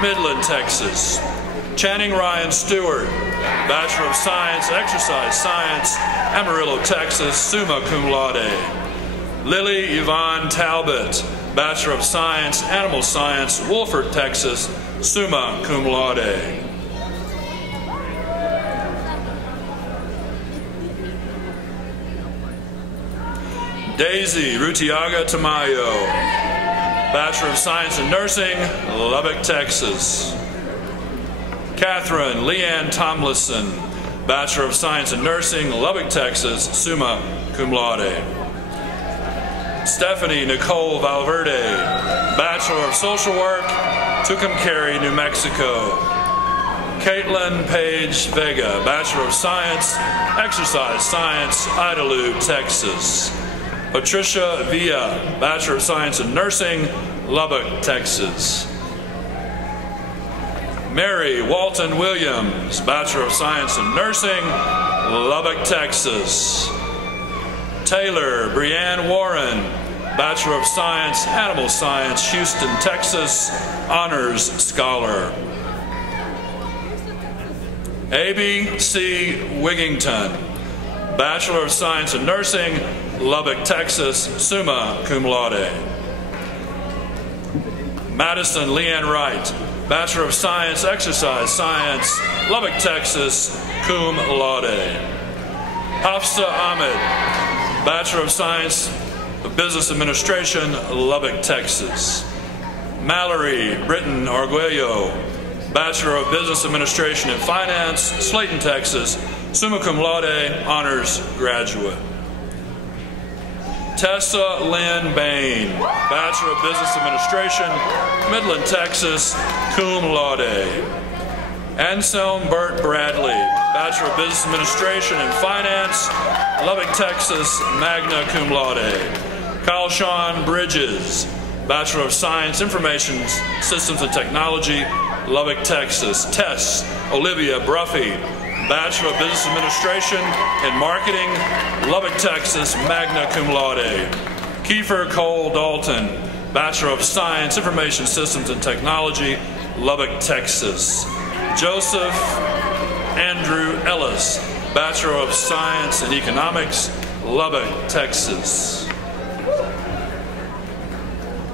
Midland, Texas. Channing Ryan Stewart, Bachelor of Science, Exercise Science, Amarillo, Texas, summa cum laude. Lily Yvonne Talbot, Bachelor of Science, Animal Science, Wolford, Texas, summa cum laude. Daisy Rutiaga Tamayo, Bachelor of Science in Nursing, Lubbock, Texas. Catherine Leanne Tomlinson, Bachelor of Science in Nursing, Lubbock, Texas, summa cum laude. Stephanie Nicole Valverde, Bachelor of Social Work, Tucumcari, New Mexico. Caitlin Page Vega, Bachelor of Science, Exercise Science, Idalou, Texas. Patricia Villa, Bachelor of Science in Nursing, Lubbock, Texas. Mary Walton Williams, Bachelor of Science in Nursing, Lubbock, Texas. Taylor Brianne Warren, Bachelor of Science, Animal Science, Houston, Texas, Honors Scholar. A.B. C. Wigington, Bachelor of Science in Nursing, Lubbock, Texas, summa cum laude. Madison Leanne Wright, Bachelor of Science, Exercise Science, Lubbock, Texas, cum laude. Hafsa Ahmed, Bachelor of Science of Business Administration, Lubbock, Texas. Mallory Britton Arguello, Bachelor of Business Administration and Finance, Slayton, Texas, summa cum laude, honors graduate. Tessa Lynn Bain, Bachelor of Business Administration, Midland, Texas, cum laude. Anselm Burt Bradley, Bachelor of Business Administration and Finance, Lubbock, Texas, magna cum laude. Kyle Sean Bridges, Bachelor of Science, Information Systems and Technology, Lubbock, Texas. Tess Olivia Bruffy, Bachelor of Business Administration and Marketing, Lubbock, Texas, magna cum laude. Kiefer Cole Dalton, Bachelor of Science, Information Systems and Technology, Lubbock, Texas. Joseph Andrew Ellis, Bachelor of Science in Economics, Lubbock, Texas.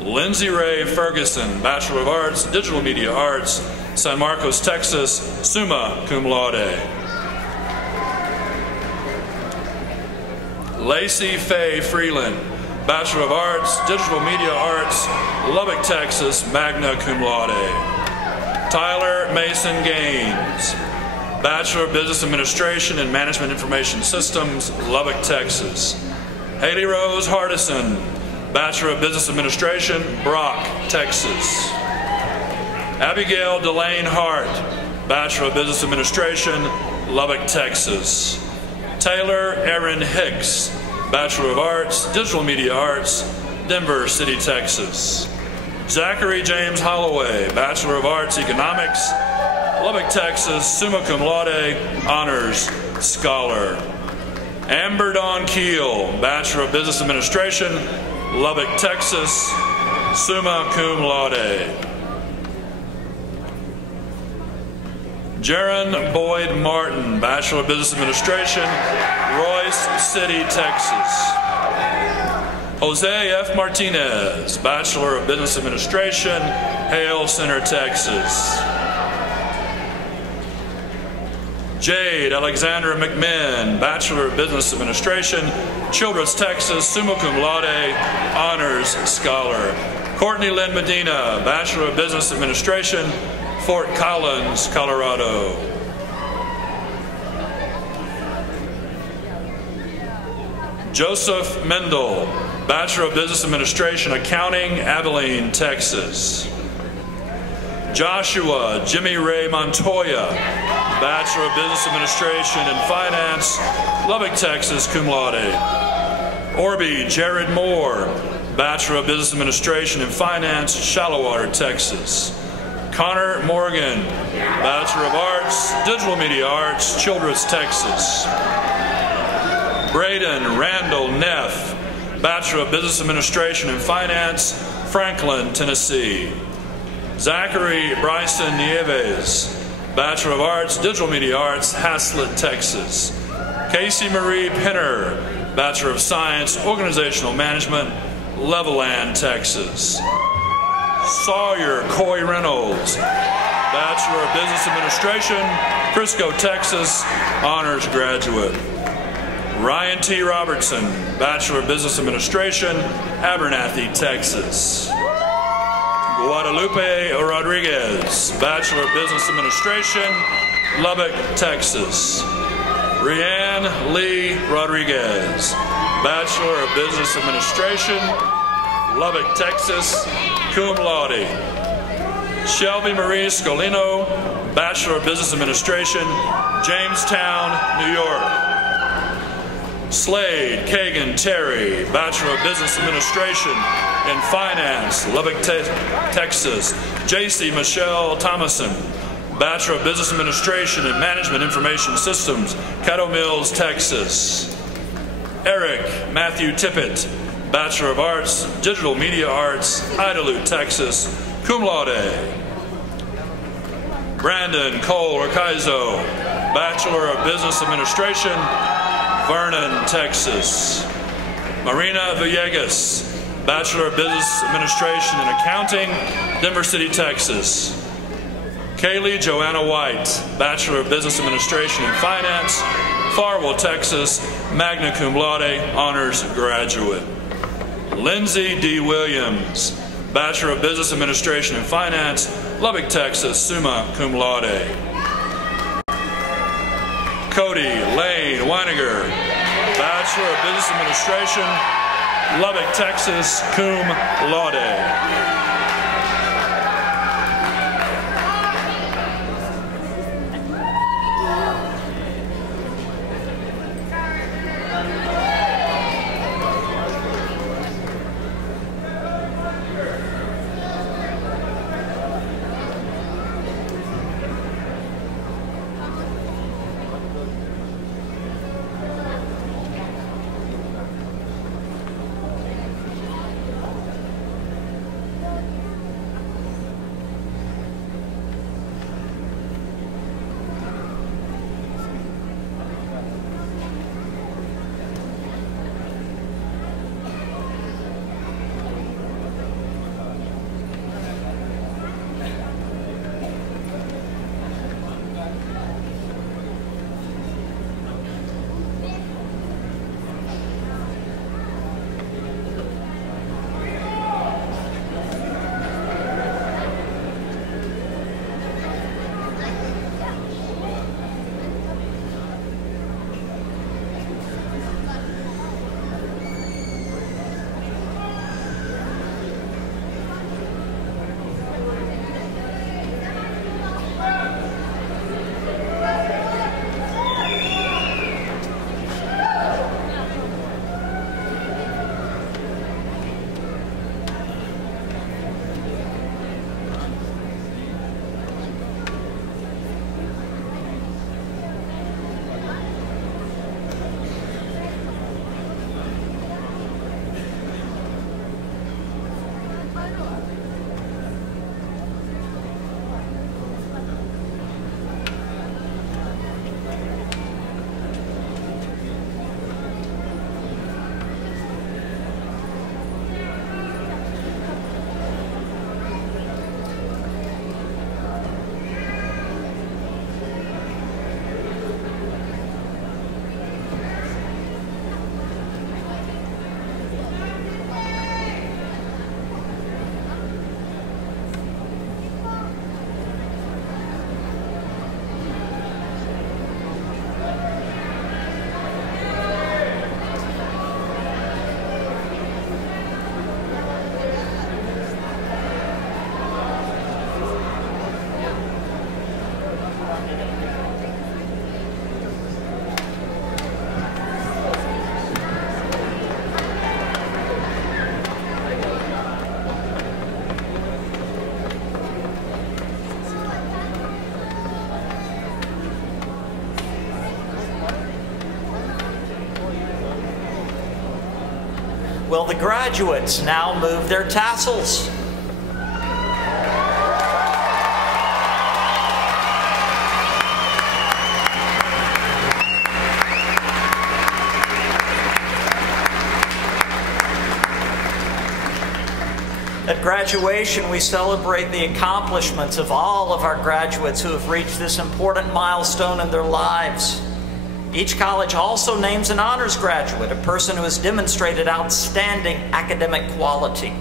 Lindsay Ray Ferguson, Bachelor of Arts, Digital Media Arts, San Marcos, Texas, summa cum laude. Lacey Faye Freeland, Bachelor of Arts, Digital Media Arts, Lubbock, Texas, magna cum laude. Tyler Mason Gaines, Bachelor of Business Administration and Management Information Systems, Lubbock, Texas. Haley Rose Hardison, Bachelor of Business Administration, Brock, Texas. Abigail Delane Hart, Bachelor of Business Administration, Lubbock, Texas. Taylor Erin Hicks, Bachelor of Arts, Digital Media Arts, Denver City, Texas. Zachary James Holloway, Bachelor of Arts, Economics, Lubbock, Texas, summa cum laude, honors scholar. Amber Dawn Keel, Bachelor of Business Administration, Lubbock, Texas, summa cum laude. Jaron Boyd Martin, Bachelor of Business Administration, Royce City, Texas. Jose F. Martinez, Bachelor of Business Administration, Hale Center, Texas. Jade Alexandra McMinn, Bachelor of Business Administration, Childress, Texas, summa cum laude, honors scholar. Courtney Lynn Medina, Bachelor of Business Administration, Fort Collins, Colorado. Joseph Mendel, Bachelor of Business Administration, Accounting, Abilene, Texas. Joshua Jimmy Ray Montoya, Bachelor of Business Administration and Finance, Lubbock, Texas, cum laude. Orby Jared Moore, Bachelor of Business Administration and Finance, Shallowater, Texas. Connor Morgan, Bachelor of Arts, Digital Media Arts, Childress, Texas. Braden Randall Neff, Bachelor of Business Administration and Finance, Franklin, Tennessee. Zachary Bryson Nieves, Bachelor of Arts, Digital Media Arts, Haslett, Texas. Casey Marie Pinner, Bachelor of Science, Organizational Management, Levelland, Texas. Sawyer Coy Reynolds, Bachelor of Business Administration, Frisco, Texas, honors graduate. Ryan T. Robertson, Bachelor of Business Administration, Abernathy, Texas. Guadalupe Rodriguez, Bachelor of Business Administration, Lubbock, Texas. Rianne Lee Rodriguez, Bachelor of Business Administration, Lubbock, Texas, cum laude. Shelby Marie Scolino, Bachelor of Business Administration, Jamestown, New York. Slade Kagan Terry, Bachelor of Business Administration in Finance, Lubbock, Texas. J.C. Michelle Thomason, Bachelor of Business Administration in Management Information Systems, Caddo Mills, Texas. Eric Matthew Tippett, Bachelor of Arts, Digital Media Arts, Idalute, Texas, cum laude. Brandon Cole Urquizo, Bachelor of Business Administration, Vernon, Texas. Marina Villegas, Bachelor of Business Administration in Accounting, Denver City, Texas. Kaylee Joanna White, Bachelor of Business Administration in Finance, Farwell, Texas, magna cum laude, honors graduate. Lindsay D. Williams, Bachelor of Business Administration in Finance, Lubbock, Texas, summa cum laude. Cody Lane Weiniger, Bachelor of Business Administration, Lubbock, Texas, cum laude. Will the graduates now move their tassels? At graduation, we celebrate the accomplishments of all of our graduates who have reached this important milestone in their lives. Each college also names an honors graduate, a person who has demonstrated outstanding academic quality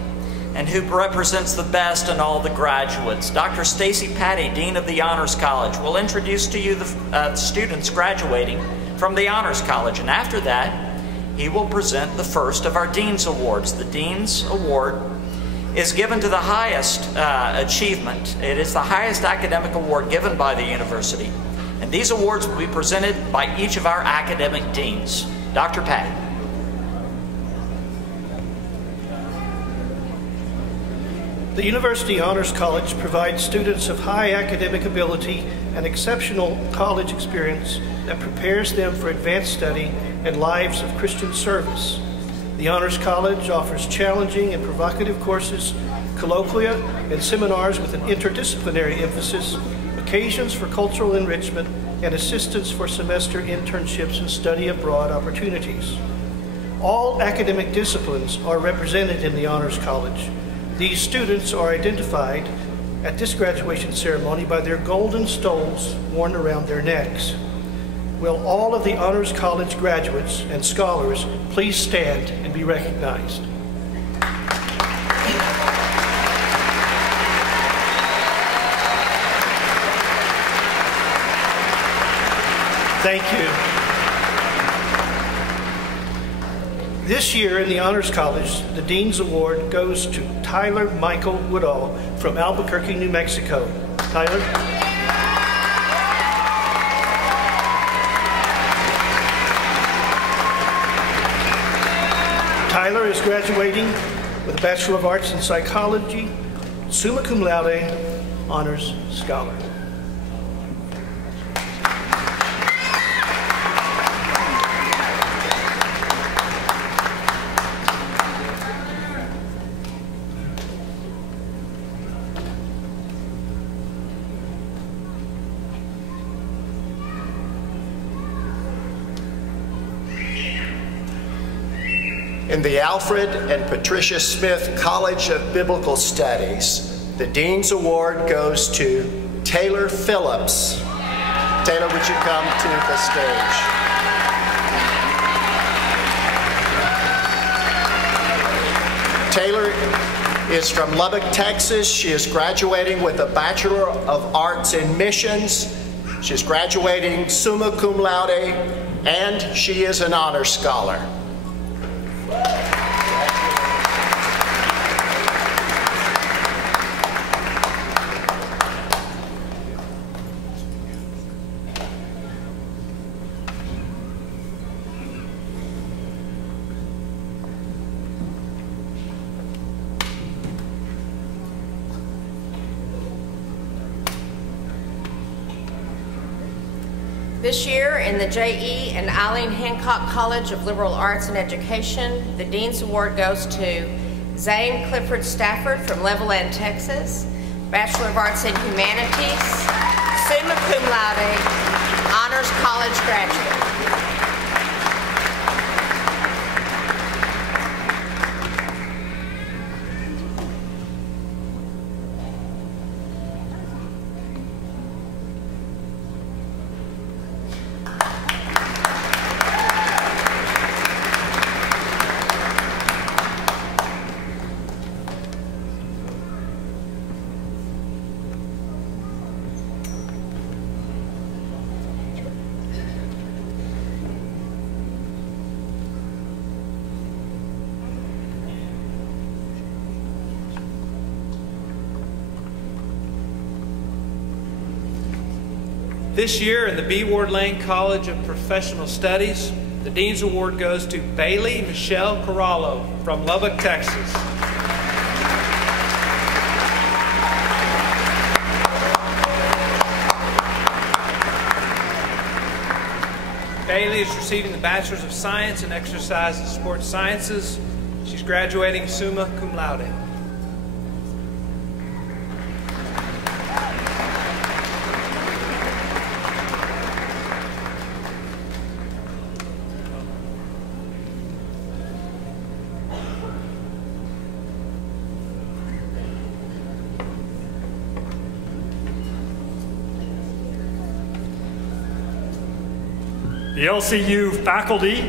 and who represents the best in all the graduates. Dr. Stacy Patty, Dean of the Honors College, will introduce to you the students graduating from the Honors College. And after that, he will present the first of our Dean's Awards. The Dean's Award is given to the highest achievement. It is the highest academic award given by the university. And these awards will be presented by each of our academic deans. Dr. Patty. The University Honors College provides students of high academic ability and exceptional college experience that prepares them for advanced study and lives of Christian service. The Honors College offers challenging and provocative courses, colloquia, and seminars with an interdisciplinary emphasis, occasions for cultural enrichment, and assistance for semester internships and study abroad opportunities. All academic disciplines are represented in the Honors College. These students are identified at this graduation ceremony by their golden stoles worn around their necks. Will all of the Honors College graduates and scholars please stand and be recognized? Thank you. This year in the Honors College, the Dean's Award goes to Tyler Michael Woodall from Albuquerque, New Mexico. Tyler? Tyler is graduating with a Bachelor of Arts in Psychology, summa cum laude, honors scholar. In the Alfred and Patricia Smith College of Biblical Studies, the Dean's Award goes to Taylor Phillips. Taylor, would you come to the stage? Taylor is from Lubbock, Texas. She is graduating with a Bachelor of Arts in Missions. She's graduating summa cum laude, and she is an honor scholar. This year in the J.E. and Eileen Hancock College of Liberal Arts and Education, the Dean's Award goes to Zane Clifford Stafford from Levelland, Texas, Bachelor of Arts in Humanities, summa cum laude, honors college graduate. This year in the B. Ward Lane College of Professional Studies, the Dean's Award goes to Bailey Michelle Corallo from Lubbock, Texas. Bailey is receiving the Bachelor's of Science in Exercise and Sports Sciences. She's graduating summa cum laude. The LCU faculty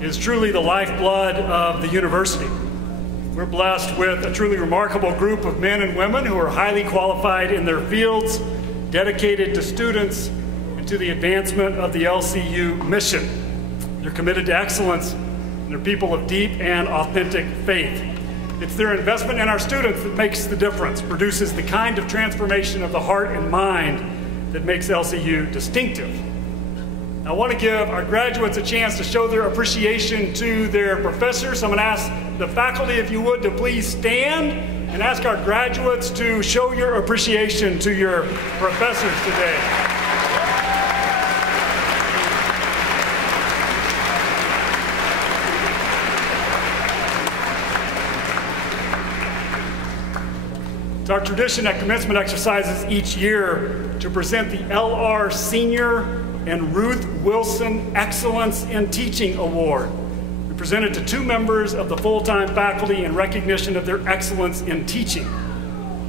is truly the lifeblood of the university. We're blessed with a truly remarkable group of men and women who are highly qualified in their fields, dedicated to students, and and to the advancement of the LCU mission. They're committed to excellence, and they're people of deep and authentic faith. It's their investment in our students that makes the difference, produces the kind of transformation of the heart and mind that makes LCU distinctive. I want to give our graduates a chance to show their appreciation to their professors. I'm going to ask the faculty, if you would, to please stand and ask our graduates to show your appreciation to your professors today. It's our tradition at commencement exercises each year to present the LR Senior and Ruth Wilson Excellence in Teaching Award. We present it to 2 members of the full-time faculty in recognition of their excellence in teaching.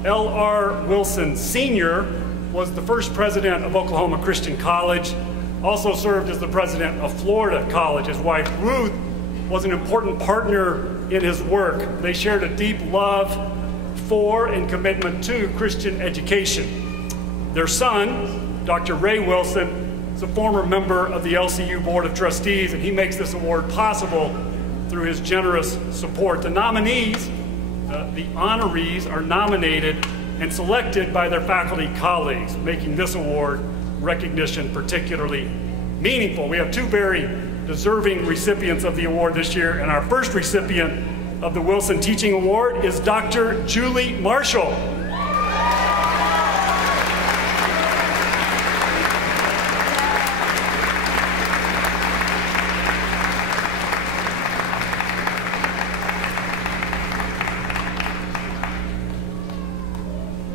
L.R. Wilson Sr. was the first president of Oklahoma Christian College, also served as the president of Florida College. His wife Ruth was an important partner in his work. They shared a deep love for and commitment to Christian education. Their son, Dr. Ray Wilson, is a former member of the LCU Board of Trustees, and he makes this award possible through his generous support. The nominees, the honorees, are nominated and selected by their faculty colleagues, making this award recognition particularly meaningful. We have 2 very deserving recipients of the award this year, and our first recipient of the Wilson Teaching Award is Dr. Julie Marshall.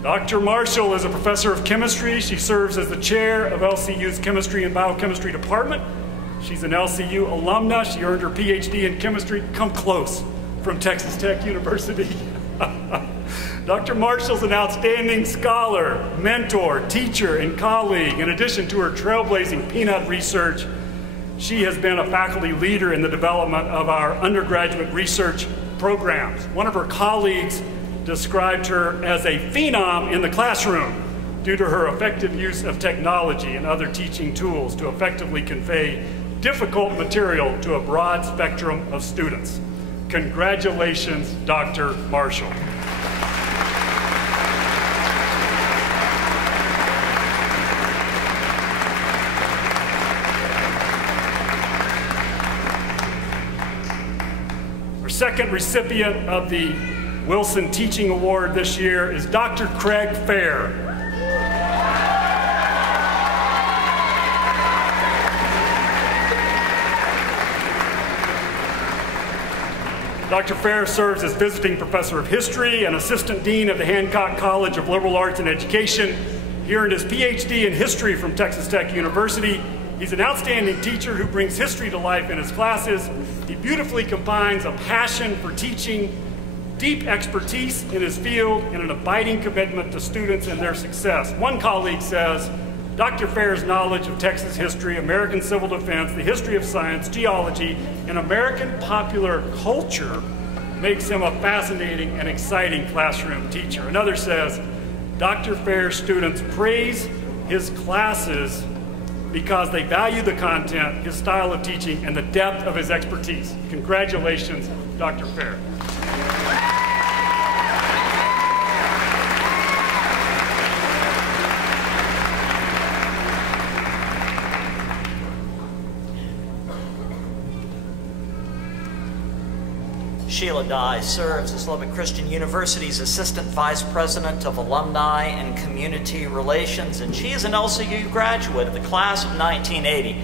Dr. Marshall is a professor of chemistry. She serves as the chair of LCU's Chemistry and Biochemistry Department. She's an LCU alumna. She earned her PhD in chemistry, come close, from Texas Tech University. Dr. Marshall's an outstanding scholar, mentor, teacher, and colleague. In addition to her trailblazing peanut research, she has been a faculty leader in the development of our undergraduate research programs. One of her colleagues described her as a phenom in the classroom due to her effective use of technology and other teaching tools to effectively convey difficult material to a broad spectrum of students. Congratulations, Dr. Marshall. Our second recipient of the Wilson Teaching Award this year is Dr. Craig Fair. Dr. Fair serves as visiting professor of history and assistant dean of the Hancock College of Liberal Arts and Education. He earned his PhD in history from Texas Tech University. He's an outstanding teacher who brings history to life in his classes. He beautifully combines a passion for teaching, deep expertise in his field, and an abiding commitment to students and their success. One colleague says, Dr. Fair's knowledge of Texas history, American civil defense, the history of science, geology, and American popular culture makes him a fascinating and exciting classroom teacher. Another says, Dr. Fair's students praise his classes because they value the content, his style of teaching, and the depth of his expertise. Congratulations, Dr. Fair. Sheila Dye serves as Lubbock Christian University's Assistant Vice President of Alumni and Community Relations, and she is an LCU graduate of the class of 1980.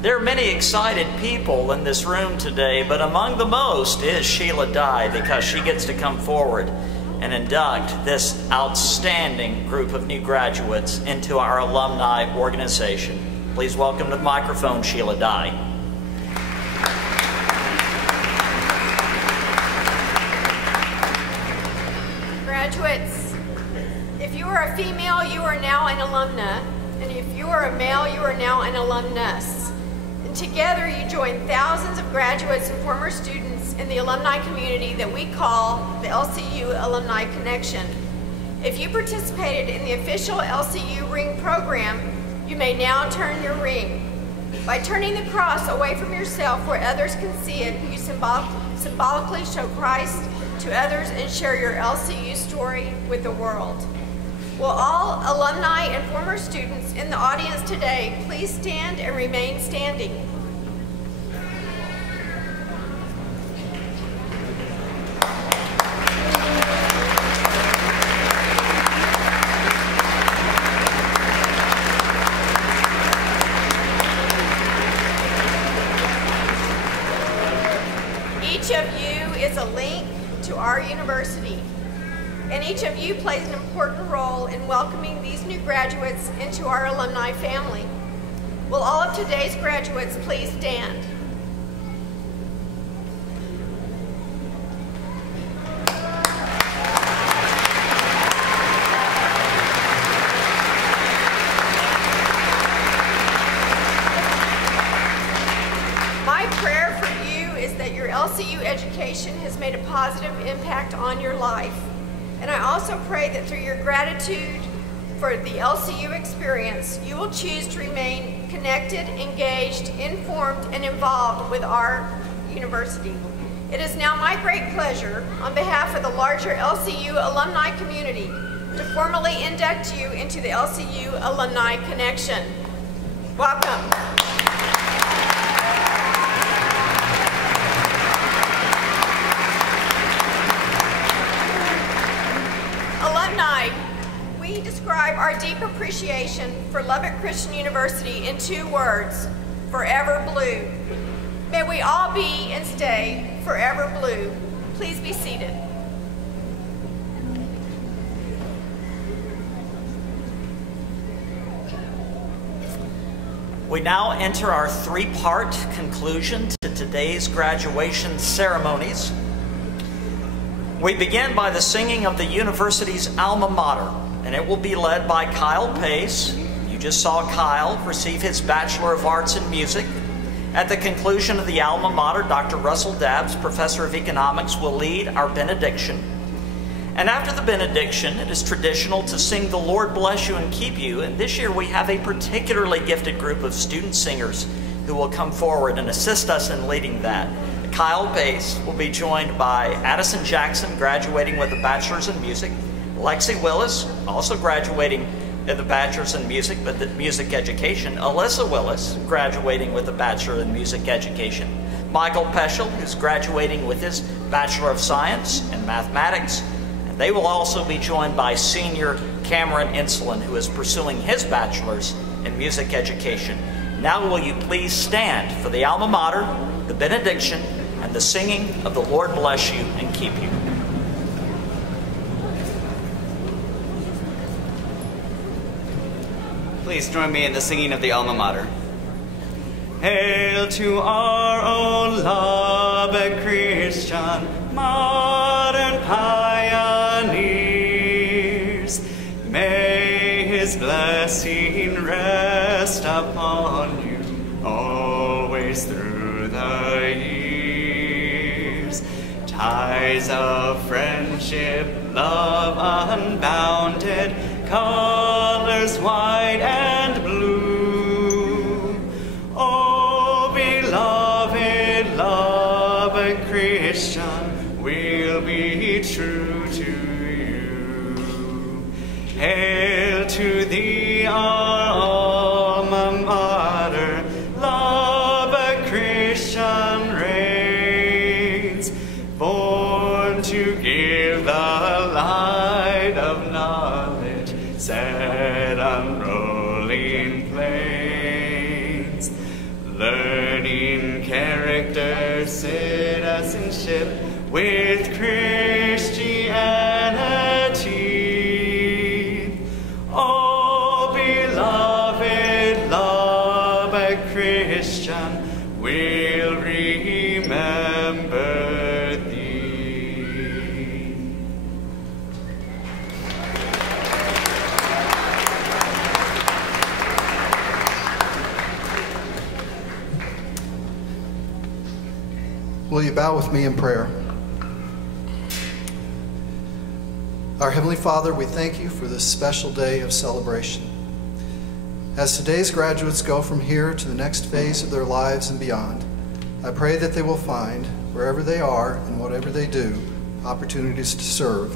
There are many excited people in this room today, but among the most is Sheila Dye, because she gets to come forward and induct this outstanding group of new graduates into our alumni organization. Please welcome to the microphone, Sheila Dye. Graduates, if you are a female, you are now an alumna, and if you are a male, you are now an alumnus. And together you join thousands of graduates and former students in the alumni community that we call the LCU Alumni Connection. If you participated in the official LCU Ring program, You may now turn your ring. By turning the cross away from yourself where others can see it, you symbolically show Christ to others and share your LCU story with the world. Will all alumni and former students in the audience today please stand and remain standing? Each of you is a link to our university, and each of you plays an important role in welcoming these new graduates into our alumni family. Will all of today's graduates please stand? My prayer for you is that your LCU education has made a positive impact on your life. And I also pray that through your gratitude for the LCU experience, you will choose to remain connected, engaged, informed, and involved with our university. It is now my great pleasure, on behalf of the larger LCU alumni community, to formally induct you into the LCU Alumni Connection. Welcome. Alumni, we describe our deep appreciation for Lubbock Christian University in 2 words: forever blue. May we all be and stay forever blue. Please be seated. We now enter our 3-part conclusion to today's graduation ceremonies. We begin by the singing of the university's Alma Mater, and it will be led by Kyle Pace. You just saw Kyle receive his Bachelor of Arts in Music. At the conclusion of the Alma Mater, Dr. Russell Dabbs, Professor of Economics, will lead our benediction. And after the benediction, it is traditional to sing "The Lord Bless You and Keep You," and this year we have a particularly gifted group of student singers who will come forward and assist us in leading that. Kyle Pace will be joined by Addison Jackson, graduating with a Bachelor's in Music, Lexi Willis, also graduating with a Bachelor's in Music, but the Music Education, Alyssa Willis, graduating with a Bachelor in Music Education, Michael Peschel, who's graduating with his Bachelor of Science in Mathematics, and they will also be joined by senior Cameron Insulin, who is pursuing his Bachelor's in Music Education. Now will you please stand for the Alma Mater, the benediction, and the singing of "The Lord Bless You and Keep You." Please join me in the singing of the Alma Mater. Hail to our own Lubbock Christian modern pioneers. May his blessing rest upon you always through the years. Ties of friendship, love unbounded, colors white and blue. Oh, beloved Lubbock Christian, we'll be true to you. Hail to thee, our alma mater, Lubbock Christian reigns, born to give the light of knowledge, set on rolling plains. Learning character, citizenship with Christianity. Oh, beloved Lubbock Christian, we'll remember thee. Will you bow with me in prayer? Our Heavenly Father, we thank you for this special day of celebration. As today's graduates go from here to the next phase of their lives and beyond, I pray that they will find, wherever they are and whatever they do, opportunities to serve,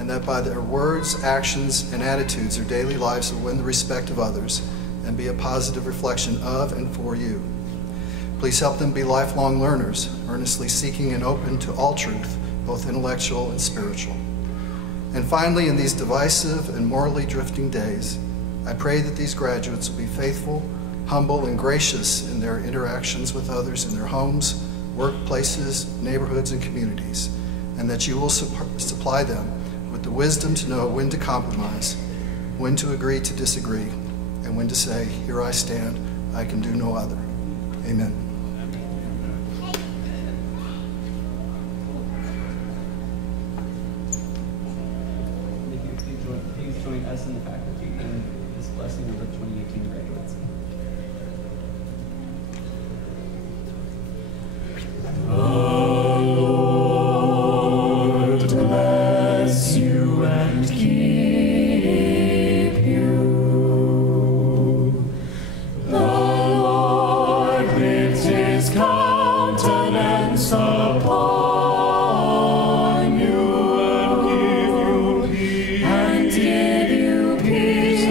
and that by their words, actions, and attitudes, their daily lives will win the respect of others and be a positive reflection of and for you. Please help them be lifelong learners, earnestly seeking and open to all truth, both intellectual and spiritual. And finally, in these divisive and morally drifting days, I pray that these graduates will be faithful, humble, and gracious in their interactions with others in their homes, workplaces, neighborhoods, and communities, and that you will supply them with the wisdom to know when to compromise, when to agree to disagree, and when to say, "Here I stand, I can do no other." Amen. Please join us and the faculty in this blessing of the 2018 graduates. Lord bless you and keep you. The Lord lift his countenance upon you and give you peace.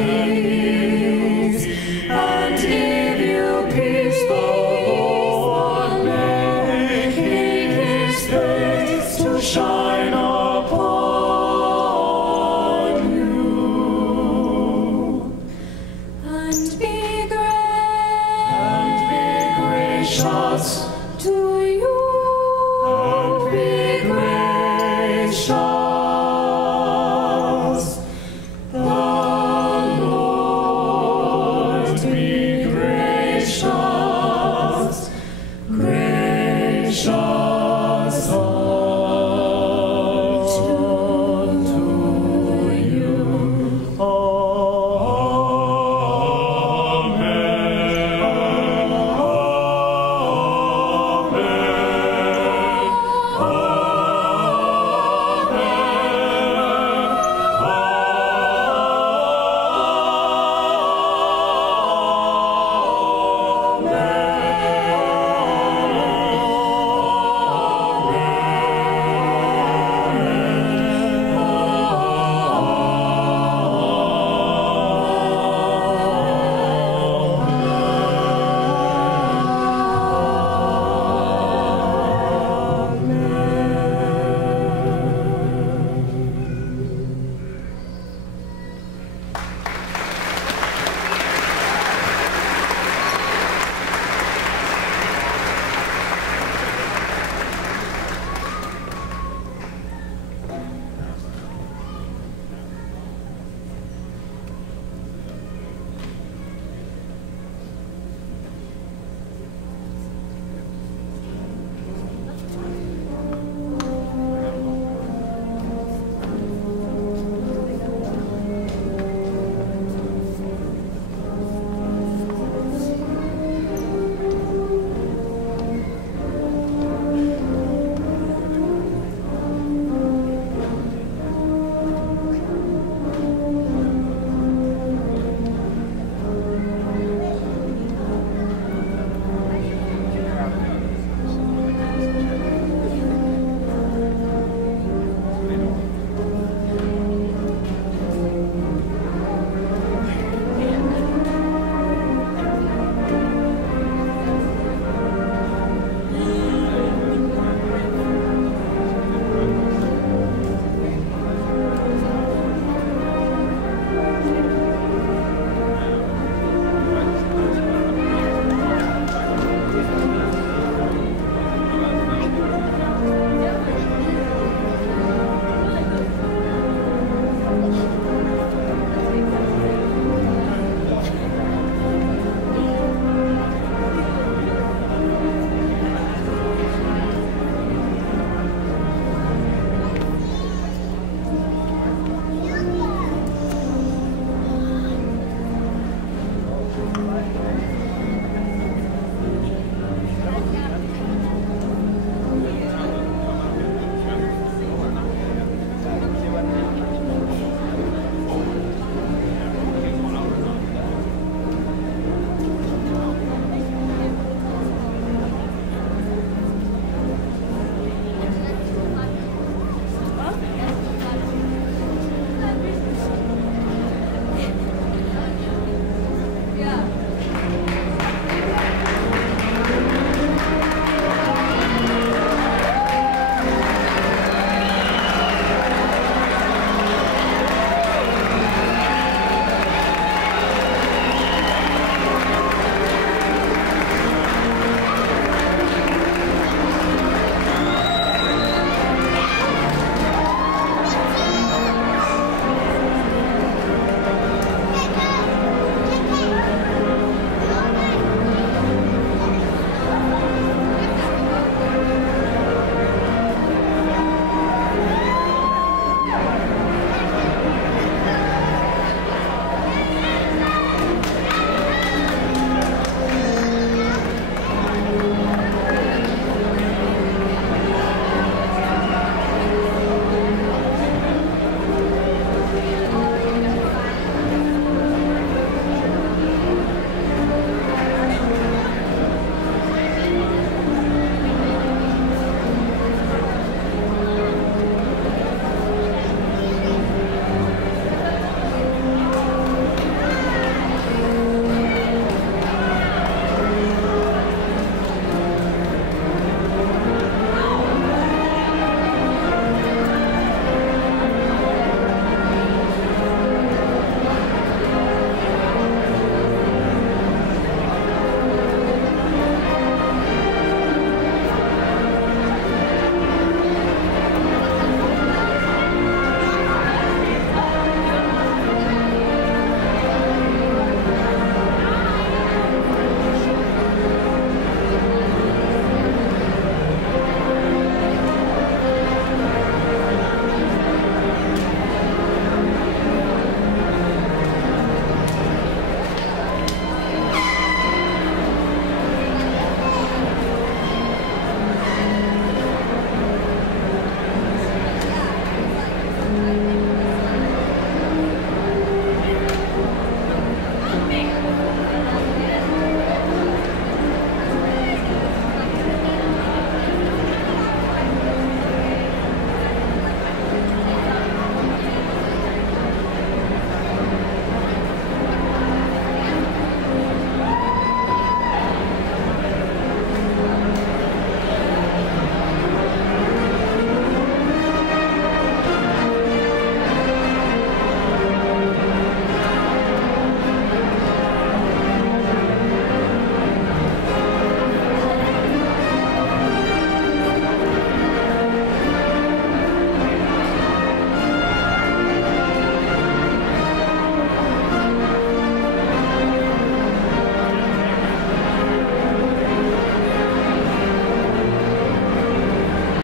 And give you peace. The Lord make his face to shine upon you and be gracious.